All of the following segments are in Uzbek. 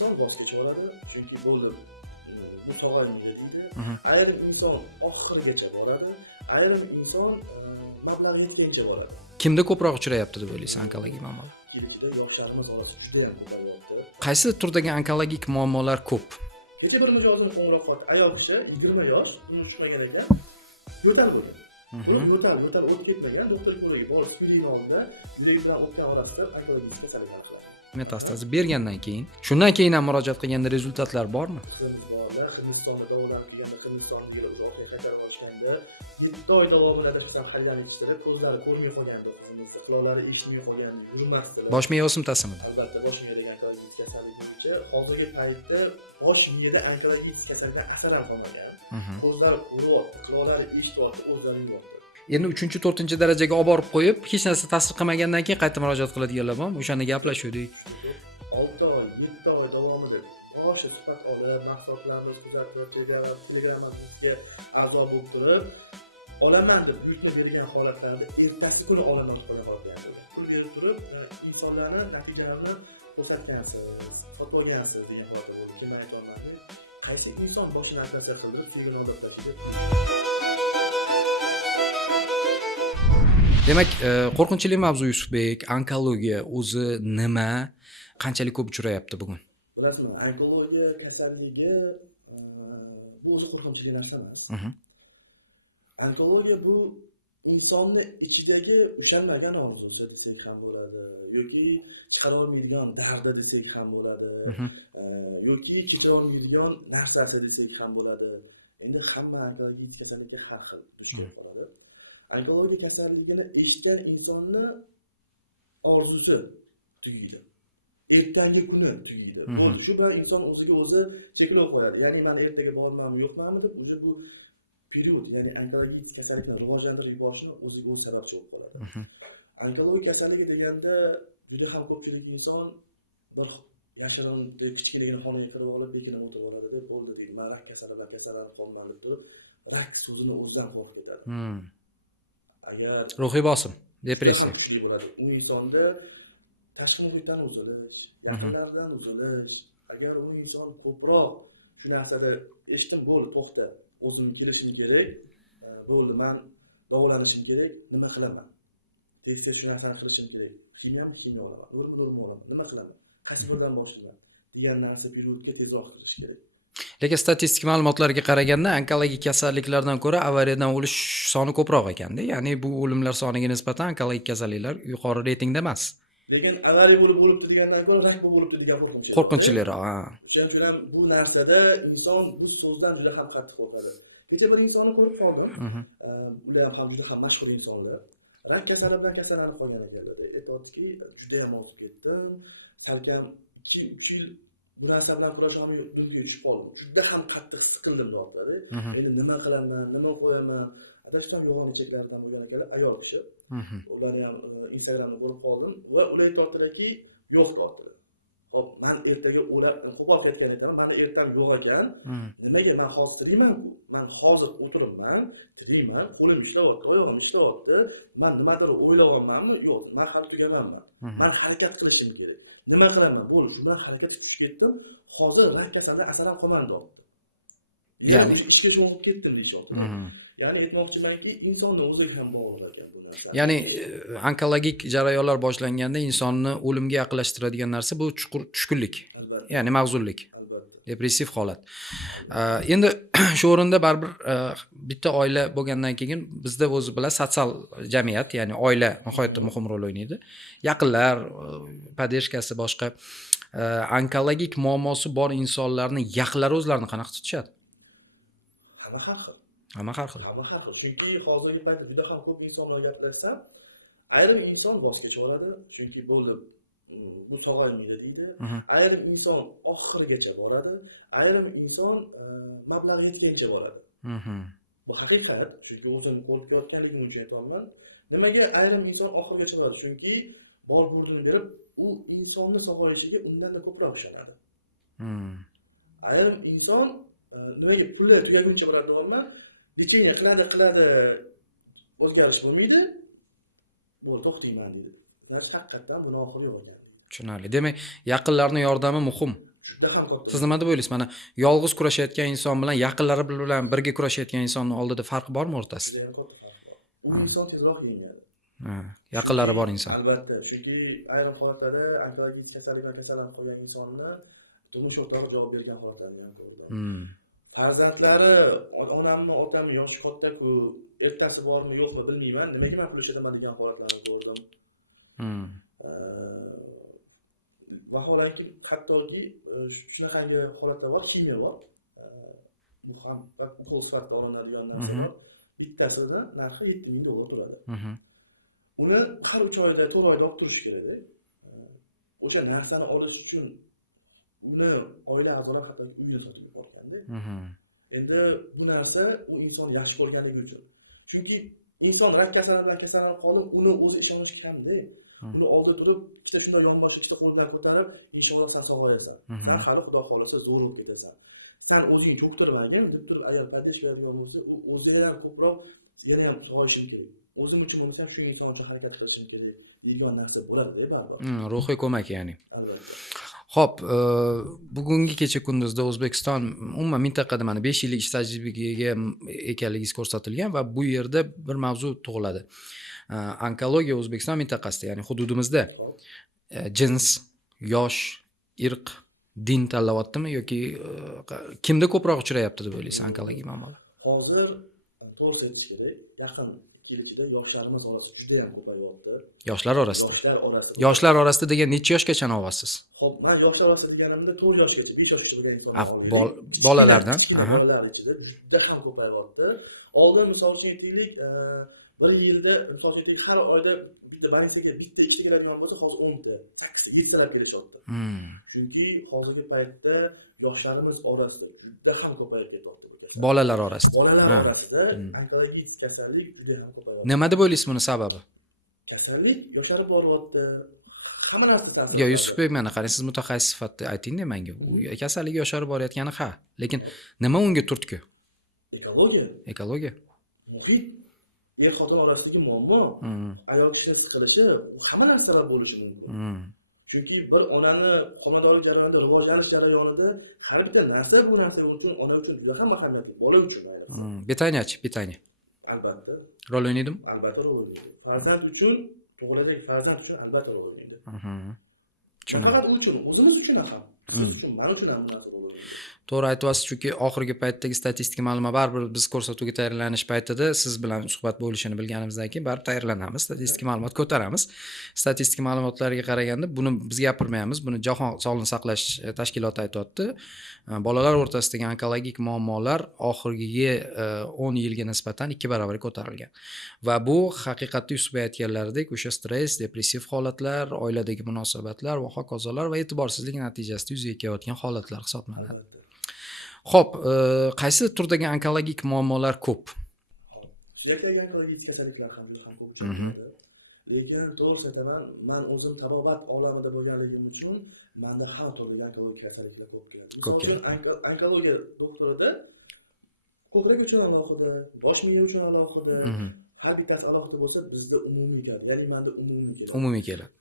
inson voz kechaveradi, chunki bo'ldi bu tog'oyinga deydi. Mhm. Ayrim inson oxirigacha boradi, ayrim inson mablag' yetgancha boradi. Kimda ko'proq uchrayapti deb o'ylaysiz onkologik muammolar? Kelishida yoshlarimiz orasida juda ham ko'payyapti. Qaysi turdagi onkologik muammolar ko'p? Kecha bir mijozini qo'ng'iroq qildi. Ayol kishi 20 yosh, turmush qurgan ekan. Yo'tal bo'lgan. Yo'tal o'tib ketmagan, doktor ko'rigiga borib skilini oldi. Yurak bilan o'tgan orasida onkologik kasallik aniqlandi. Metastazi bergandan keyin, shundan keyin ham murojaat qilganda rezultatlar bormi? Hindistonda davolanib kelganda, Hindistonga o'tib qaytarib olishganda 7 oy davomida kasal haydan yetishtirib, ko'zlari ko'rmay qolgandi, quloqlari eshitmay qolgandi, yurmasdi. Bosh miya o'simtasimi? Albatta, bosh miyadagi onkologik kasallik bo'yicha hozirgi paytda bosh miyada onkologik kasallikdan asar ham qolmagan. Ko'zlari ko'ryapti, quloqlari eshityapti, o'zlari yuribdi. Endi 3-4 darajaga olib borib qo'yib, hech narsa ta'sir qilmagandan keyin qayta murojaat qiladiganlar bormi? O'shanda gaplashuvdik. 6 oy, 7 oy davomida boshqa suhbat olib, mahsulotlarni kuzatib, Telegram'ga a'zo bo'lib turib, olaman deb buyurtma bergan holatlarda ertasi kuni olaman deb qo'ygan holatlar. Pul berib turib, insonlarni natijalarini ko'rsatgansiz, topolgansiz degan holatlar bo'ldi. Kim aytolmaydi? Qaysi inson boshini operatsiya qildirib, tugini odatlashiga. Demak, qo'rqinchli mavzu Yusufbek, onkologiya o'zi nima, qanchalik ko'p uchrayapti bugun? Bilasizmi, onkologiya kasalligi bu o'zi qo'rqinchli narsa emas. Onkologiya bu insonni ichidagi ushalmagan orzusi desak ham bo'ladi, yoki chiqara olmaydigan dardi desak ham bo'ladi, yoki kechira olmaydigan narsasi desak ham bo'ladi. Endi hamma onkologik kasallikka har xil duch kelib qoladi. Onkologiya kasalligini eshitgan insonni orzusi tugaydi. Ertangi kuni tugaydi. Shu bilan inson o'ziga o'zi cheklov qo'yadi. Ya'ni men ertaga bormanmi, yo'qmanmi deb o'zi bu period, ya'ni onkologik kasallikni rivojlantirib yuborishni o'ziga o'zi sababchi bo'lib qoladi. Onkologik kasalligi deganda juda ham ko'pchilik inson bir yashirin kichkinagina xonaga kirib olib, bekinib o'tirib oladi deb bo'ldi deydi. Men rak kasallanib qolman deb turib, rak so'zini o'zidan qo'rqib ketadi. Agar ruhiy bosim, depressiya kuchli bo'ladi. U insonda tashqi muhitdan uzilish, yaqinlardan uzilish, agar u inson ko'proq shu narsada eshitdim, bo'ldi, to'xta, o'zim kelishim kerak, bo'ldi, men davolanishim kerak, nima qilaman? Tez-tez shu narsani qilishim kerak. Kimyo olaman, o'rib olaman, nima qilaman? Qaysi biridan boshlayman? degan narsa periodga tezroq kirish kerak. Lekin statistik ma'lumotlarga qaraganda onkologik kasalliklardan ko'ra avariyadan o'lish soni ko'proq ekanda. Ya'ni bu o'limlar soniga nisbatan onkologik kasalliklar yuqori reytingda emas. Lekin avariya bo'libdi degandan ko'ra rak bo'libdi degan qo'rqinch. Qo'rqinchliroq, ha. O'shaning uchun ham bu narsada inson bu so'zdan juda ham qattiq qo'rqadi. Kecha bir insonni ko'rib qoldim. Ular ham juda ham mashhur insonlar. Rak kasali bilan kasallanib qolgan ekanlar. Aytayotdiki, juda ham ozib ketdim. Salkam 2-3 yil bu narsa bilan kurashishga dunyoga tushib qoldim. Juda ham qattiq siqildim doktorlar. Endi nima qilaman, nima qo'yaman? Adashdan yo'g'on ichaklardan bo'lgan ekanlar, ayol kishi. Ularni ham Instagramda ko'rib qoldim va ular aytdilarki, yo'q doktor. Hop, men ertaga o'lab qo'pol ketgan ekan, meni ertam yo'q ekan. Nimaga men hozir tiriyman? Men hozir o'tiribman, tiriyman, qo'lim ishlayapti, oyog'im ishlayapti. Men nimadir o'ylayapmanmi? Yo'q, men hali tugamanman. Men harakat qilishim kerak. Nima qilaman? Bo'ldi, shu bilan harakatga tushib ketdim. Hozir rak kasaldan asarab qolman doktor. Ya'ni ishga jo'nib ketdim deyapti. Ya'ni aytmoqchimanki, insonni o'ziga ham bog'liq ekan bu narsa. Ya'ni onkologik jarayonlar boshlanganda insonni o'limga yaqinlashtiradigan narsa bu chuqur tushkunlik. Ya'ni mag'zurlik. Depressiv holat. Endi shu o'rinda baribir bitta oila bo'lgandan keyin bizda o'zi bilan sotsial jamiyat, ya'ni oila nihoyatda muhim rol o'ynaydi. Yaqinlar, podeshkasi boshqa onkologik muammosi bor insonlarning yaqinlari o'zlarini qanaqa tutishadi? Hamma har xil. Chunki hozirgi paytda juda ham ko'p insonlar gaplashsam, ayrim inson voz kechaveradi, chunki bo'ldi, bu tog'oyinga deydi. Ayrim inson oxirigacha boradi, ayrim inson mablag' yetgancha boradi. Bu haqiqat, chunki o'zim ko'rib yotganligim uchun aytaman. Nimaga ayrim inson oxirigacha boradi? Chunki bor pulini berib, u insonni sog'ayishiga undan da ko'proq ishonadi. Ayrim inson nimaga pullar tugaguncha boradi deyapman. Lecheniya qiladi, o'zgarish bo'lmaydi. Bu to'xtayman deydi. Ular haqiqatan buni oxiri yo'q ekan. Tushunarli. Demak, yaqinlarning yordami muhim. juda ham katta. Siz nima deb o'ylaysiz? Mana yolg'iz kurashayotgan inson bilan yaqinlari bilan birga kurashayotgan insonning oldida farq bormi o'rtasida? Juda ham katta farq bor. U inson tezroq yengadi. Ha, yaqinlari bor inson. Albatta, chunki ayrim holatlarda onkologik kasallikdan kasallanib qolgan insonni turmush o'rtog'i javob bergan holatlarni ham ko'rdim. Farzandlari onammi, otammi yoshi katta-ku, ertasi bormi, yo'qmi bilmayman, nimaga men pul ishlataman degan holatlarni ko'rdim. Vaholanki hattoki shunaqangi holatlar bor, kimyo bor. Bu ham ukol sifatida olinadigan narsa bor. Bittasidan narxi 7000 dollar turadi. Uni har 3 oyda, 4 oyda olib turish kerak. O'sha narsani olish uchun uni oila a'zolar hatto uyini sotib yuborganda. Endi bu narsa u inson yaxshi ko'rganligi uchun. Chunki inson rak kasalidan kasallanib qolib, uni o'zi ishonish kamda. Uni oldi turib, ikkita shunday yonbosh, ikkita qo'ldan ko'tarib, inshaalloh sen sog'ayasan. Sen hali xudo xolasa zo'r bo'lib ketasan. Sen o'zing cho'ktirmagin, deb turib ayol paydash beradigan bo'lsa, u o'zidan ko'proq yana ham sog'ayishing kerak. O'zim uchun bo'lsa ham shu inson uchun harakat qilishim kerak degan narsa bo'ladi, baribir. Ruhiy ko'mak ya'ni. Albatta. Xo'p, bugungi kecha kunduzda O'zbekiston umuman mintaqada mana 5 yillik ish tajribaga ega ekanligingiz ko'rsatilgan va bu yerda bir mavzu tug'iladi. Onkologiya O'zbekiston mintaqasida, ya'ni hududimizda jins, yosh, irq, din tanlayaptimi yoki kimda ko'proq uchrayapti deb o'ylaysiz onkologik muammolar? Hozir to'g'ri aytish kerak, yaqin 2 yil ichida yoshlarimiz orasida juda ham ko'payyapti. Yoshlar orasida. Yoshlar orasida degan necha yoshgacha olyapsiz? Xo'p, men yoshlar orasida deganimda 4 yoshgacha, 5 yoshgacha bo'lgan insonlar. Bolalardan, bolalar ichida juda ham ko'payyapti. Oldin misol uchun aytaylik, bir yilda misol uchun har oyda bitta больницаga bitta ishga keladigan bo'lsa, hozir 10 ta, 8 ta salab kelishyapti. Chunki hozirgi paytda yoshlarimiz orasida juda ham ko'payib ketyapti. Bolalar orasida. Bolalar orasida onkologik kasallik juda ham ko'payapti. Nima deb o'ylaysiz buni sababi? Kasallik yosharib boryapti. Hamma narsa ta'sir. Yo, Yusufbek, mana qarang, siz mutaxassis sifatida ayting-da menga. U kasallik yosharib borayotgani ha, lekin nima unga turtki? Ekologiya. Muhit. Er-xotin orasidagi muammo, ayol kishi siqilishi hamma narsa sabab bo'lishi mumkin. Chunki bir onani homiladorlik jarayonida, rivojlanish jarayonida har bitta narsa bu narsa uchun ona uchun juda ham ahamiyatli, bola uchun ayniqsa. Питание. Albatta. Rol o'ynaydimi? Albatta rol o'ynaydi. Farzand uchun, tug'iladagi farzand uchun albatta rol o'ynaydi. Faqat u uchun, o'zimiz uchun ham, siz uchun, men uchun ham bu narsa bo'ladi. To'g'ri aytyapsiz, chunki oxirgi paytdagi statistika ma'lumot baribir biz ko'rsatuvga tayyorlanish paytida siz bilan suhbat bo'lishini bilganimizdan keyin baribir tayyorlanamiz, statistika ma'lumot ko'taramiz. Statistika ma'lumotlarga qaraganda buni biz gapirmaymiz, buni Jahon Sog'liqni saqlash tashkiloti aytayapti. Bolalar o'rtasidagi onkologik muammolar oxirgi 10 yilga nisbatan 2 barobarga ko'tarilgan. Va bu haqiqatda Yusufbek aytganlaridek o'sha stress, depressiv holatlar, oiladagi munosabatlar va hokazolar va e'tiborsizlik natijasida yuzaga kelayotgan holatlar hisoblanadi. Xo'p, qaysi turdagi onkologik muammolar ko'p? Suyakdagi onkologik kasalliklar ham juda ham ko'p uchraydi. Lekin to'g'ri aytaman, men o'zim tabobat olamida bo'lganligim uchun menda har turli onkologik kasalliklar ko'p keladi. Misol onkologiya doktorida ko'krak uchun alohida, bosh miya uchun alohida, har bittasi alohida bo'lsa, bizda umumiy keladi. Ya'ni menda umumiy keladi. Umumiy keladi.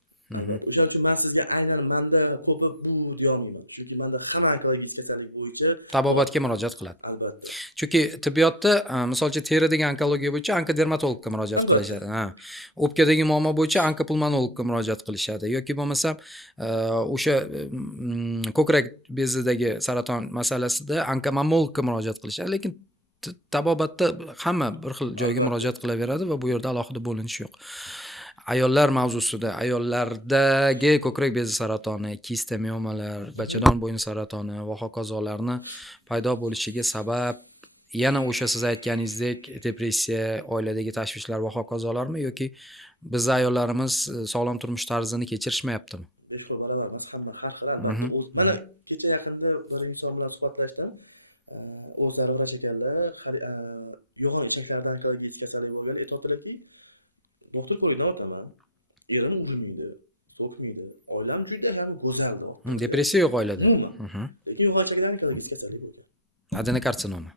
O'shaning uchun men sizga aynan menda ko'pi bu deya olmayman. Chunki menda hamma onkologik kasallik bo'yicha tabobatga murojaat qiladi. Albatta. Chunki tibbiyotda, masalan, teridagi onkologiya bo'yicha onkodermatologga murojaat qilishadi. O'pkadagi muammo bo'yicha onkopulmonologga murojaat qilishadi yoki bo'lmasa o'sha ko'krak bezidagi saraton masalasida onkomammologga murojaat qilishadi, lekin tabobatda hamma bir xil joyga murojaat qilaveradi va bu yerda alohida bo'linish yo'q. Ayollar mavzusida, ayollardagi ko'krak bezi saratoni, kista miomalar, bachadon bo'yni saratoni va hokazolarni paydo bo'lishiga sabab yana o'sha siz aytganingizdek depressiya, oiladagi tashvishlar va hokazolarmi yoki biz ayollarimiz sog'lom turmush tarzini kechirishmayaptimi? Besh xil baravar emas, hamma har xil. Mana kecha yaqinda bir inson bilan suhbatlashdim. O'zlari vrach ekanlar, yo'g'on ichaklardan onkologik kasallik bo'lgan, aytadilarki, doktor ko'rikdan o'taman, erim urmaydi, so'kmaydi, oilam juda ham go'zal. Depressiya yo'q oilada. Lekin yo'g'on ichaklardan onkologik kasallik bo'lgan. Adenokarsinoma.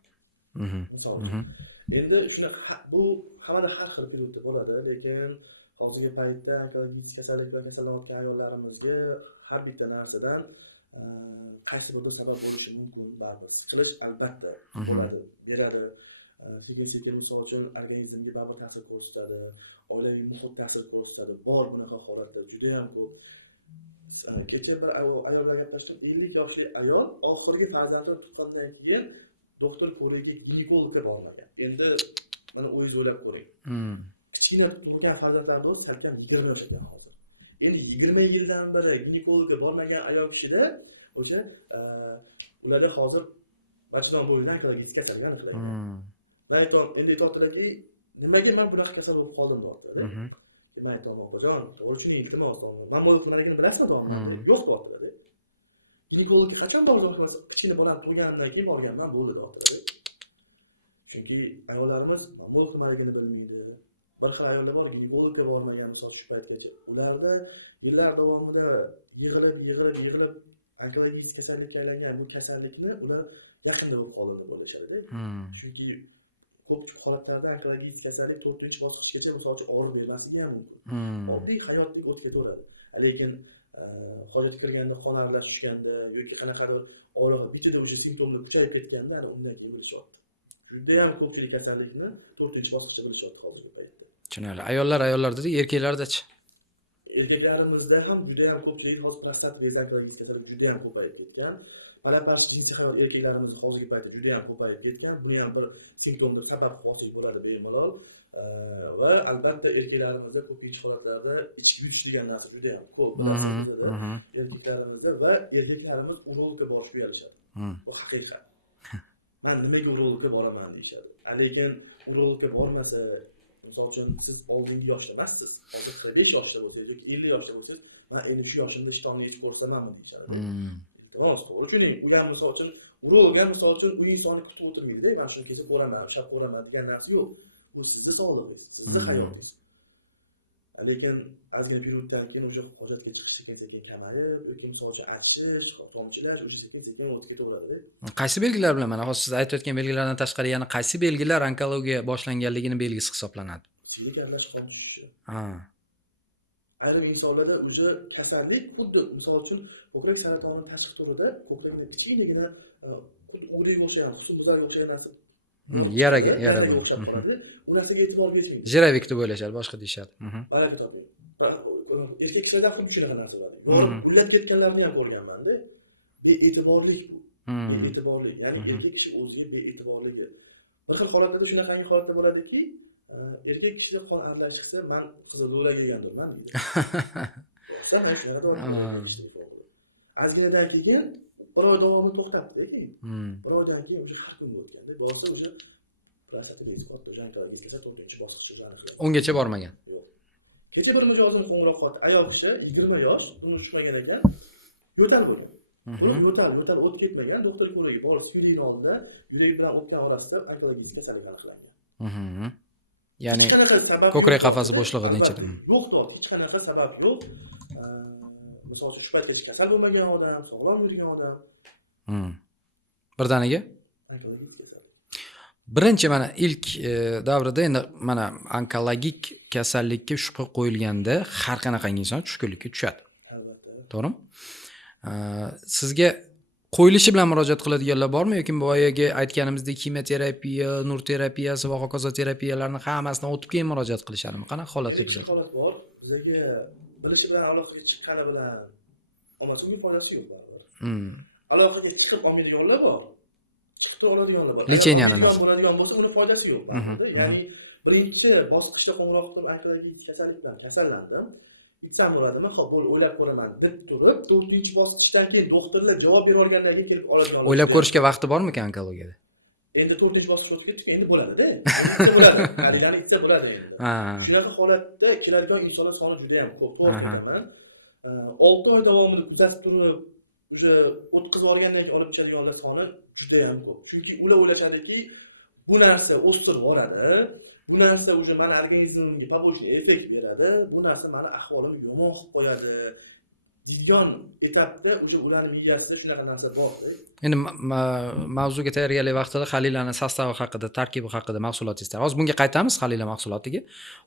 Endi shuni bu hammada har xil periodda bo'ladi, lekin hozirgi paytda onkologik kasallik bilan kasallanayotgan ayollarimizga har bitta narsadan qaysi birida sabab bo'lishi mumkin, baribir siqilish albatta bo'ladi, beradi. Sekin misol uchun organizmga baribir ta'sir ko'rsatadi, oilaviy muhit ta'sir ko'rsatadi. Bor bunaqa holatlar juda ham ko'p. Kecha bir ayolga gaplashdim, 50 yoshli ayol oxirgi farzandini tuqqandan keyin doktor ko'rigiga ginekologga bormagan. Endi mana o'zingiz o'ylab ko'ring. Kichkina tug'ilgan farzandlarni o'zi salkam 20 yoshga hozir. Endi 20 yildan beri ginekologga bormagan ayol kishida o'sha ularda hozir bachilon bo'yidan kasallik aniqlangan. Endi aytadilarki, nimaga men bunaqa kasal bo'lib qoldim deyapti. Men aytaman, "Bojon, to'g'ri shuning iltimos, men bu nimaligini bilasizmi?" Yo'q deyapti. Ginekologga qachon bordim? Kichkina bolam tug'ilganidan keyin borganman, bo'ldi deyapti. Chunki ayollarimiz mamol nimaligini bilmaydi. Bir xil ayollar bor, ginekologga bormagan, misol shu paytgacha. Ularda yillar davomida yig'ilib onkologik kasallikka aylangan bu kasallikni ular yaqinda bo'lib qoldi deb o'ylashadi. Chunki ko'p holatlarda onkologik kasallik 4-bosqichgacha misol uchun og'riq bermasligi ham mumkin. Oddiy hayotlik o'tkazaveradi. Lekin hojat kirganda, qon aralashishganda yoki qanaqadir og'riq bitida o'sha simptomlar kuchayib ketganda, undan keyin bilishyapti. Juda ham ko'pchilik kasallikni 4-bosqichda bilishyapti hozirgi paytda. Tushunarli. Ayollar dedi, erkaklarda-chi? Erkaklarimizda ham juda ham ko'pchilik hozir prostat bezaklarga kasallik juda ham ko'payib ketgan. Malaparchi jinsiy hayot erkaklarimiz hozirgi paytda juda ham ko'payib ketgan. Buni ham bir simptomlar sabab olsak bo'ladi bemalol. Va albatta erkaklarimizda ko'pincha holatlarda ichki yutish degan narsa juda ham ko'p. Erkaklarimizda va erkaklarimiz urologga borishga uyalishadi. Bu haqiqat. Men nimaga urologga boraman deyshadi. Lekin urologga bormasa, misol uchun siz 6 yoshda emassiz, hozir 45 yoshda bo'lsangiz yoki 50 yoshda bo'lsangiz, men endi shu yoshimda ishtonni yechib ko'rsamanmi deyshadi. To'g'ri, shuning u ham misol uchun urolog ham misol uchun u insonni kutib o'tirmaydi-da, men shuni ketib boraman, shab boraman degan narsa yo'q. Bu sizning sog'lig'ingiz, sizning hayotingiz. Lekin ozgina perioddan keyin o'sha hojatga chiqish sekin kamayib, yoki misol uchun achish, tomchilash o'sha sekin o'tib ketaveradi. Qaysi belgilar bilan, mana hozir siz aytayotgan belgilardan tashqari yana qaysi belgilar onkologiya boshlanganligining belgisi hisoblanadi? Siydik aralash qon tushishi. Ayrim insonlarda o'sha kasallik xuddi misol uchun ko'krak saratonining tashqi turida ko'krakda kichkinagina xuddi o'g'riga o'xshagan, husnbuzarga o'xshagan narsa yara o'xshab qoladi. U narsaga e'tibor bermaydi. Jiravik deb o'ylashadi, boshqa deyshadi. Balki to'g'ri. Erkak kishilarda xuddi shunaqa narsa bor. Uylab ketganlarni ham ko'rganman-da. Be'e'tiborlik bu. Be'e'tiborlik, ya'ni erkak kishi o'ziga be'e'tiborligi. Bir xil holatlarda shunaqangi holatda bo'ladiki, erkak kishida qon aralashsa, men qizaloqlar yegandirman deydi. To'g'ri, men shunaqa bo'ladi. Ozginadan keyin bir oy davomida to'xtatdi-ki. Bir oydan keyin o'sha har kun o'tganda, bo'lsa o'sha prostata bezg'ot o'shanqalarga kelsa 4-bosqichga aniqlangan. Ungacha bormagan. Yo'q. Kecha bir mijozini qo'ng'iroq qildi. Ayol kishi 20 yosh, turmush qurmagan ekan. Yo'tal bo'lgan. Yo'tal o'tib ketmagan. Doktor ko'rigi bor, spirin oldida yurak bilan o'tgan orasida onkologik kasallik aniqlangan. Ya'ni ko'krak qafasi bo'shlig'idan ichida. Yo'q, hech qanaqa sabab yo'q. Misol uchun shu paytgacha kasal bo'lmagan odam, sog'lom yurgan odam. Birdaniga? Birinchi mana ilk davrida endi mana onkologik kasallikka shubha qo'yilganda har qanaqangi inson tushkunlikka tushadi. Albatta. To'g'rimi? Sizga qo'yilishi bilan murojaat qiladiganlar bormi yoki boyagi aytganimizdek kimyoterapiya, nur terapiyasi va hokazo terapiyalarni hammasidan o'tib keyin murojaat qilishadimi? Qanaqa holatda bizda? Holat bor. Bizga bilishi bilan aloqaga chiqqani bilan olmasining foydasi yo'q baribir. Aloqaga chiqib olmaydiganlar bor. Chiqib oladiganlar bor. Lecheniyani bo'ladigan bo'lsa, uni foydasi yo'q baribir. Ya'ni birinchi bosqichda qo'ng'iroq qilib onkologik kasallik bilan kasallandim. Bitsam bo'ladimi? Qabul o'ylab ko'raman deb turib, 4-bosqichdan keyin doktorlar javob bera olgandan keyin kelib oladigan. O'ylab ko'rishga vaqti bormi onkologiyada? Endi 4-bosqich o'tib ketdik, endi bo'ladi-da. Endi bo'ladi. Qadiyani itsa bo'ladi endi. Shunaqa holatda keladigan insonlar soni juda ham ko'p. To'g'ri aytaman. 6 oy davomida kuzatib turib, o'sha o'tkazib olgandan keyin olib chiqadiganlar soni juda ham ko'p. Chunki ular o'ylashadiki, bu narsa o'stirib yuboradi. Bu narsa o'sha meni organizmimga побочный effekt beradi. Bu narsa meni ahvolimni yomon qilib qo'yadi. Degan etapda o'sha ularning miyasida shunaqa narsa bor. Endi mavzuga tayyorgarlik vaqtida Xalilaning sostavi haqida, tarkibi haqida mahsulot istaymiz. Hozir bunga qaytamiz Xalila mahsulotiga.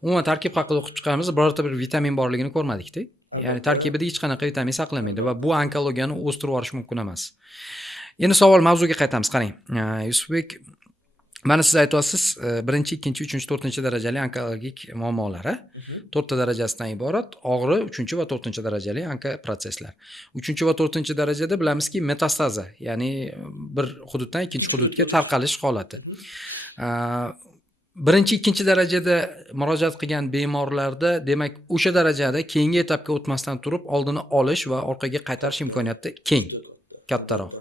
Umuman tarkib haqida o'qib chiqamiz. Birorta bir vitamin borligini ko'rmadik-da. Ya'ni tarkibida hech qanaqa vitamin saqlamaydi va bu onkologiyani o'stirib yuborish mumkin emas. Endi mavzuga qaytamiz. Qarang, Yusufbek, mana siz aytyapsiz, 1-chi, 2-chi, 3-chi, 4-chi darajali onkologik muammolar, 4 ta darajasidan iborat og'riq 3-chi va 4-chi darajali onkoprotsesslar. 3-chi va 4-chi darajada bilamizki, metastaza, ya'ni bir hududdan ikkinchi hududga tarqalish holati. 1-chi, 2-chi darajada murojaat qilgan bemorlarda, demak, o'sha darajada keyingi etapga o'tmasdan turib oldini olish va orqaga qaytarish imkoniyati keng, kattaroq.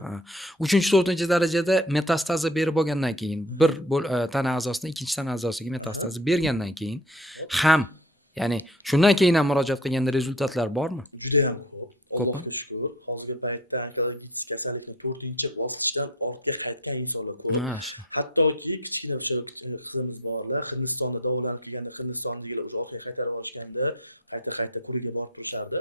3-chi, 4-chi darajada metastaza berib bo'lgandan keyin, bir tana a'zosidan ikkinchi tana a'zosiga metastaza bergandan keyin ham, ya'ni shundan keyin ham murojaat qilganda rezultatlar bormi? Juda ham Ko'pmi? Allohga shukr. Hozirgi paytda onkologik kasallikning 4-bosqichdan ortga qaytgan insonlar ko'p. Hattoki kichkina o'sha qizimiz borlar, Hindistonda davolanib kelganda, Hindistondagilar o'sha ortga qaytarib olishganda, qayta ko'riga borib turishardi.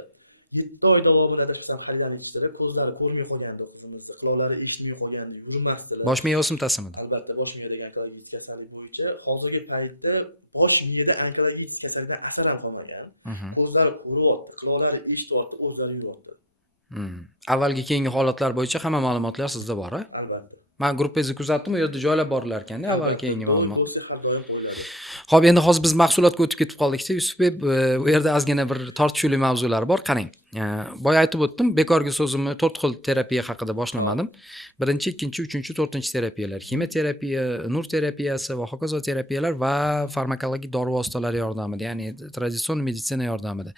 7 oy davomida adashmasam xaridani ichishdi, ko'zlari ko'rmay qolgandi qizimiz, quloqlari eshitmay qolgandi, yurmasdilar. Bosh miya o'simtasimidi? Albatta, bosh miyadagi onkologik kasallik bo'yicha hozirgi paytda bosh miyada onkologik kasallikdan asar ham qolmagan. Ko'zlari ko'ryapti, quloqlari eshityapti, o'zlari yuryapti. Avvalgi keyingi holatlar bo'yicha hamma ma'lumotlar sizda bor, a? Albatta. Men guruhingizni kuzatdim, u yerda joylab borilar ekanda, avval keyingi ma'lumot. Bo'lsa har doim qo'yiladi. Xo'p, endi hozir biz mahsulotga o'tib ketib qoldik-da, Yusufbek, bu yerda ozgina bir tortishuvli mavzular bor. Qarang, boya aytib o'tdim, bekorga so'zimni 4 xil terapiya haqida boshlamadim. 1-chi, 2-chi, 3-chi, 4-chi terapiyalar, kimyoterapiya, nur terapiyasi va hokazo terapiyalar va farmakologik dori vositalari yordamida, ya'ni traditsion meditsina yordamida.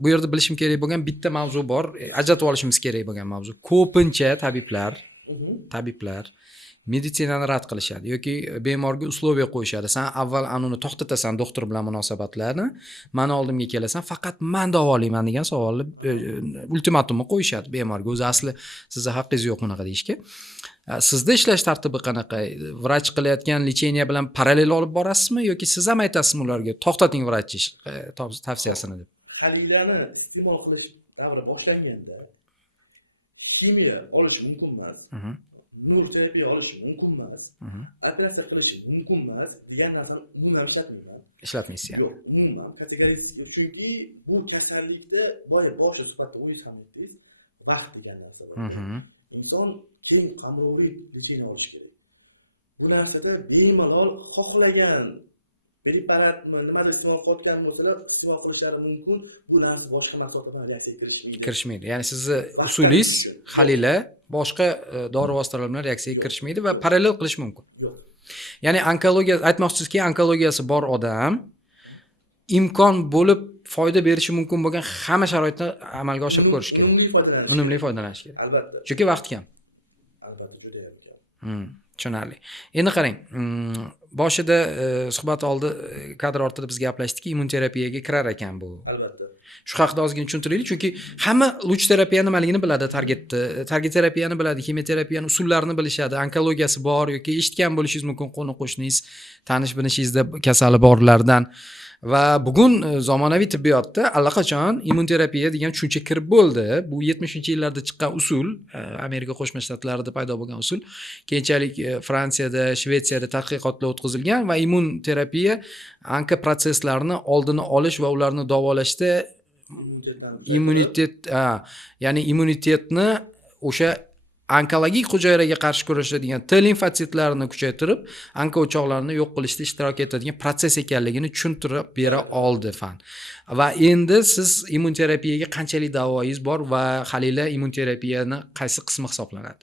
Bu yerda bilishim kerak bo'lgan bitta mavzu bor, ajratib olishimiz kerak bo'lgan mavzu. Ko'pincha tabiblar meditsinani rad qilishadi yoki bemorga usloviya qo'yishadi. Sen avval anuni to'xtatasan doktor bilan munosabatlarni, meni oldimga kelasan, faqat men davolayman degan savolni ultimatumni qo'yishadi bemorga. O'zi asli sizda haqqingiz yo'q bunaqa deyishga. Sizda ishlash tartibi qanaqa? Vrach qilayotgan lecheniya bilan parallel olib borasizmi yoki siz ham aytasizmi ularga to'xtating vrach tavsiyasini deb? Halilani iste'mol qilish davri boshlanganda kimyo olish mumkin emas. Nur terapiya olish mumkin emas. Operatsiya qilish mumkin emas degan narsani umuman ishlatmayman. Ishlatmaysiz yani? Yo'q, umuman kategoristik, chunki bu kasallikda boshqa suhbatda o'zingiz ham aytdingiz, vaqt degan narsa bor. Inson keng qamrovli lecheniya olish kerak. Bu narsada bemalol xohlagan preparatni nimadir iste'mol qilayotgan bo'lsalar, iste'mol qilishlari mumkin. Bu narsa boshqa mahsulotlar bilan reaksiyaga kirishmaydi. Ya'ni sizni usulingiz halila boshqa dori vositalar bilan reaksiyaga kirishmaydi va parallel qilish mumkin. Yo'q. Ya'ni onkologiya aytmoqchisizki, onkologiyasi bor odam imkon bo'lib foyda berishi mumkin bo'lgan hamma sharoitni amalga oshirib ko'rish kerak. Unumli foydalanish kerak. Albatta. Chunki vaqt kam. Albatta, juda ham kam. Tushunarli. Endi qarang, boshida suhbat oldi kadr ortida biz gaplashdikki, immun terapiyaga kirar ekan bu. Albatta. Shu haqida ozgina tushuntiraylik, chunki hamma luch terapiya nimaligini biladi, target terapiyani biladi, kimyoterapiyani usullarini bilishadi, onkologiyasi bor yoki eshitgan bo'lishingiz mumkin qo'ni-qo'shningiz, tanish-bilishingizda kasali borlardan. Va bugun zamonaviy tibbiyotda allaqachon immun terapiya degan tushuncha kirib bo'ldi. Bu 70-yillarda chiqqan usul, Amerika Qo'shma Shtatlarida paydo bo'lgan usul, keyinchalik Fransiyada, Shvetsiyada tadqiqotlar o'tkazilgan va immun terapiya onkoprotsesslarni oldini olish va ularni davolashda ya'ni immunitetni o'sha onkologik hujayraga qarshi kurashadigan T limfositlarini kuchaytirib, onko-o'choqlarni yo'q qilishda ishtirok etadigan prosess ekanligini tushuntirib bera oldi fan. Va endi siz immun terapiyaga qanchalik da'voyingiz bor va halila immun terapiyani qaysi qismi hisoblanadi?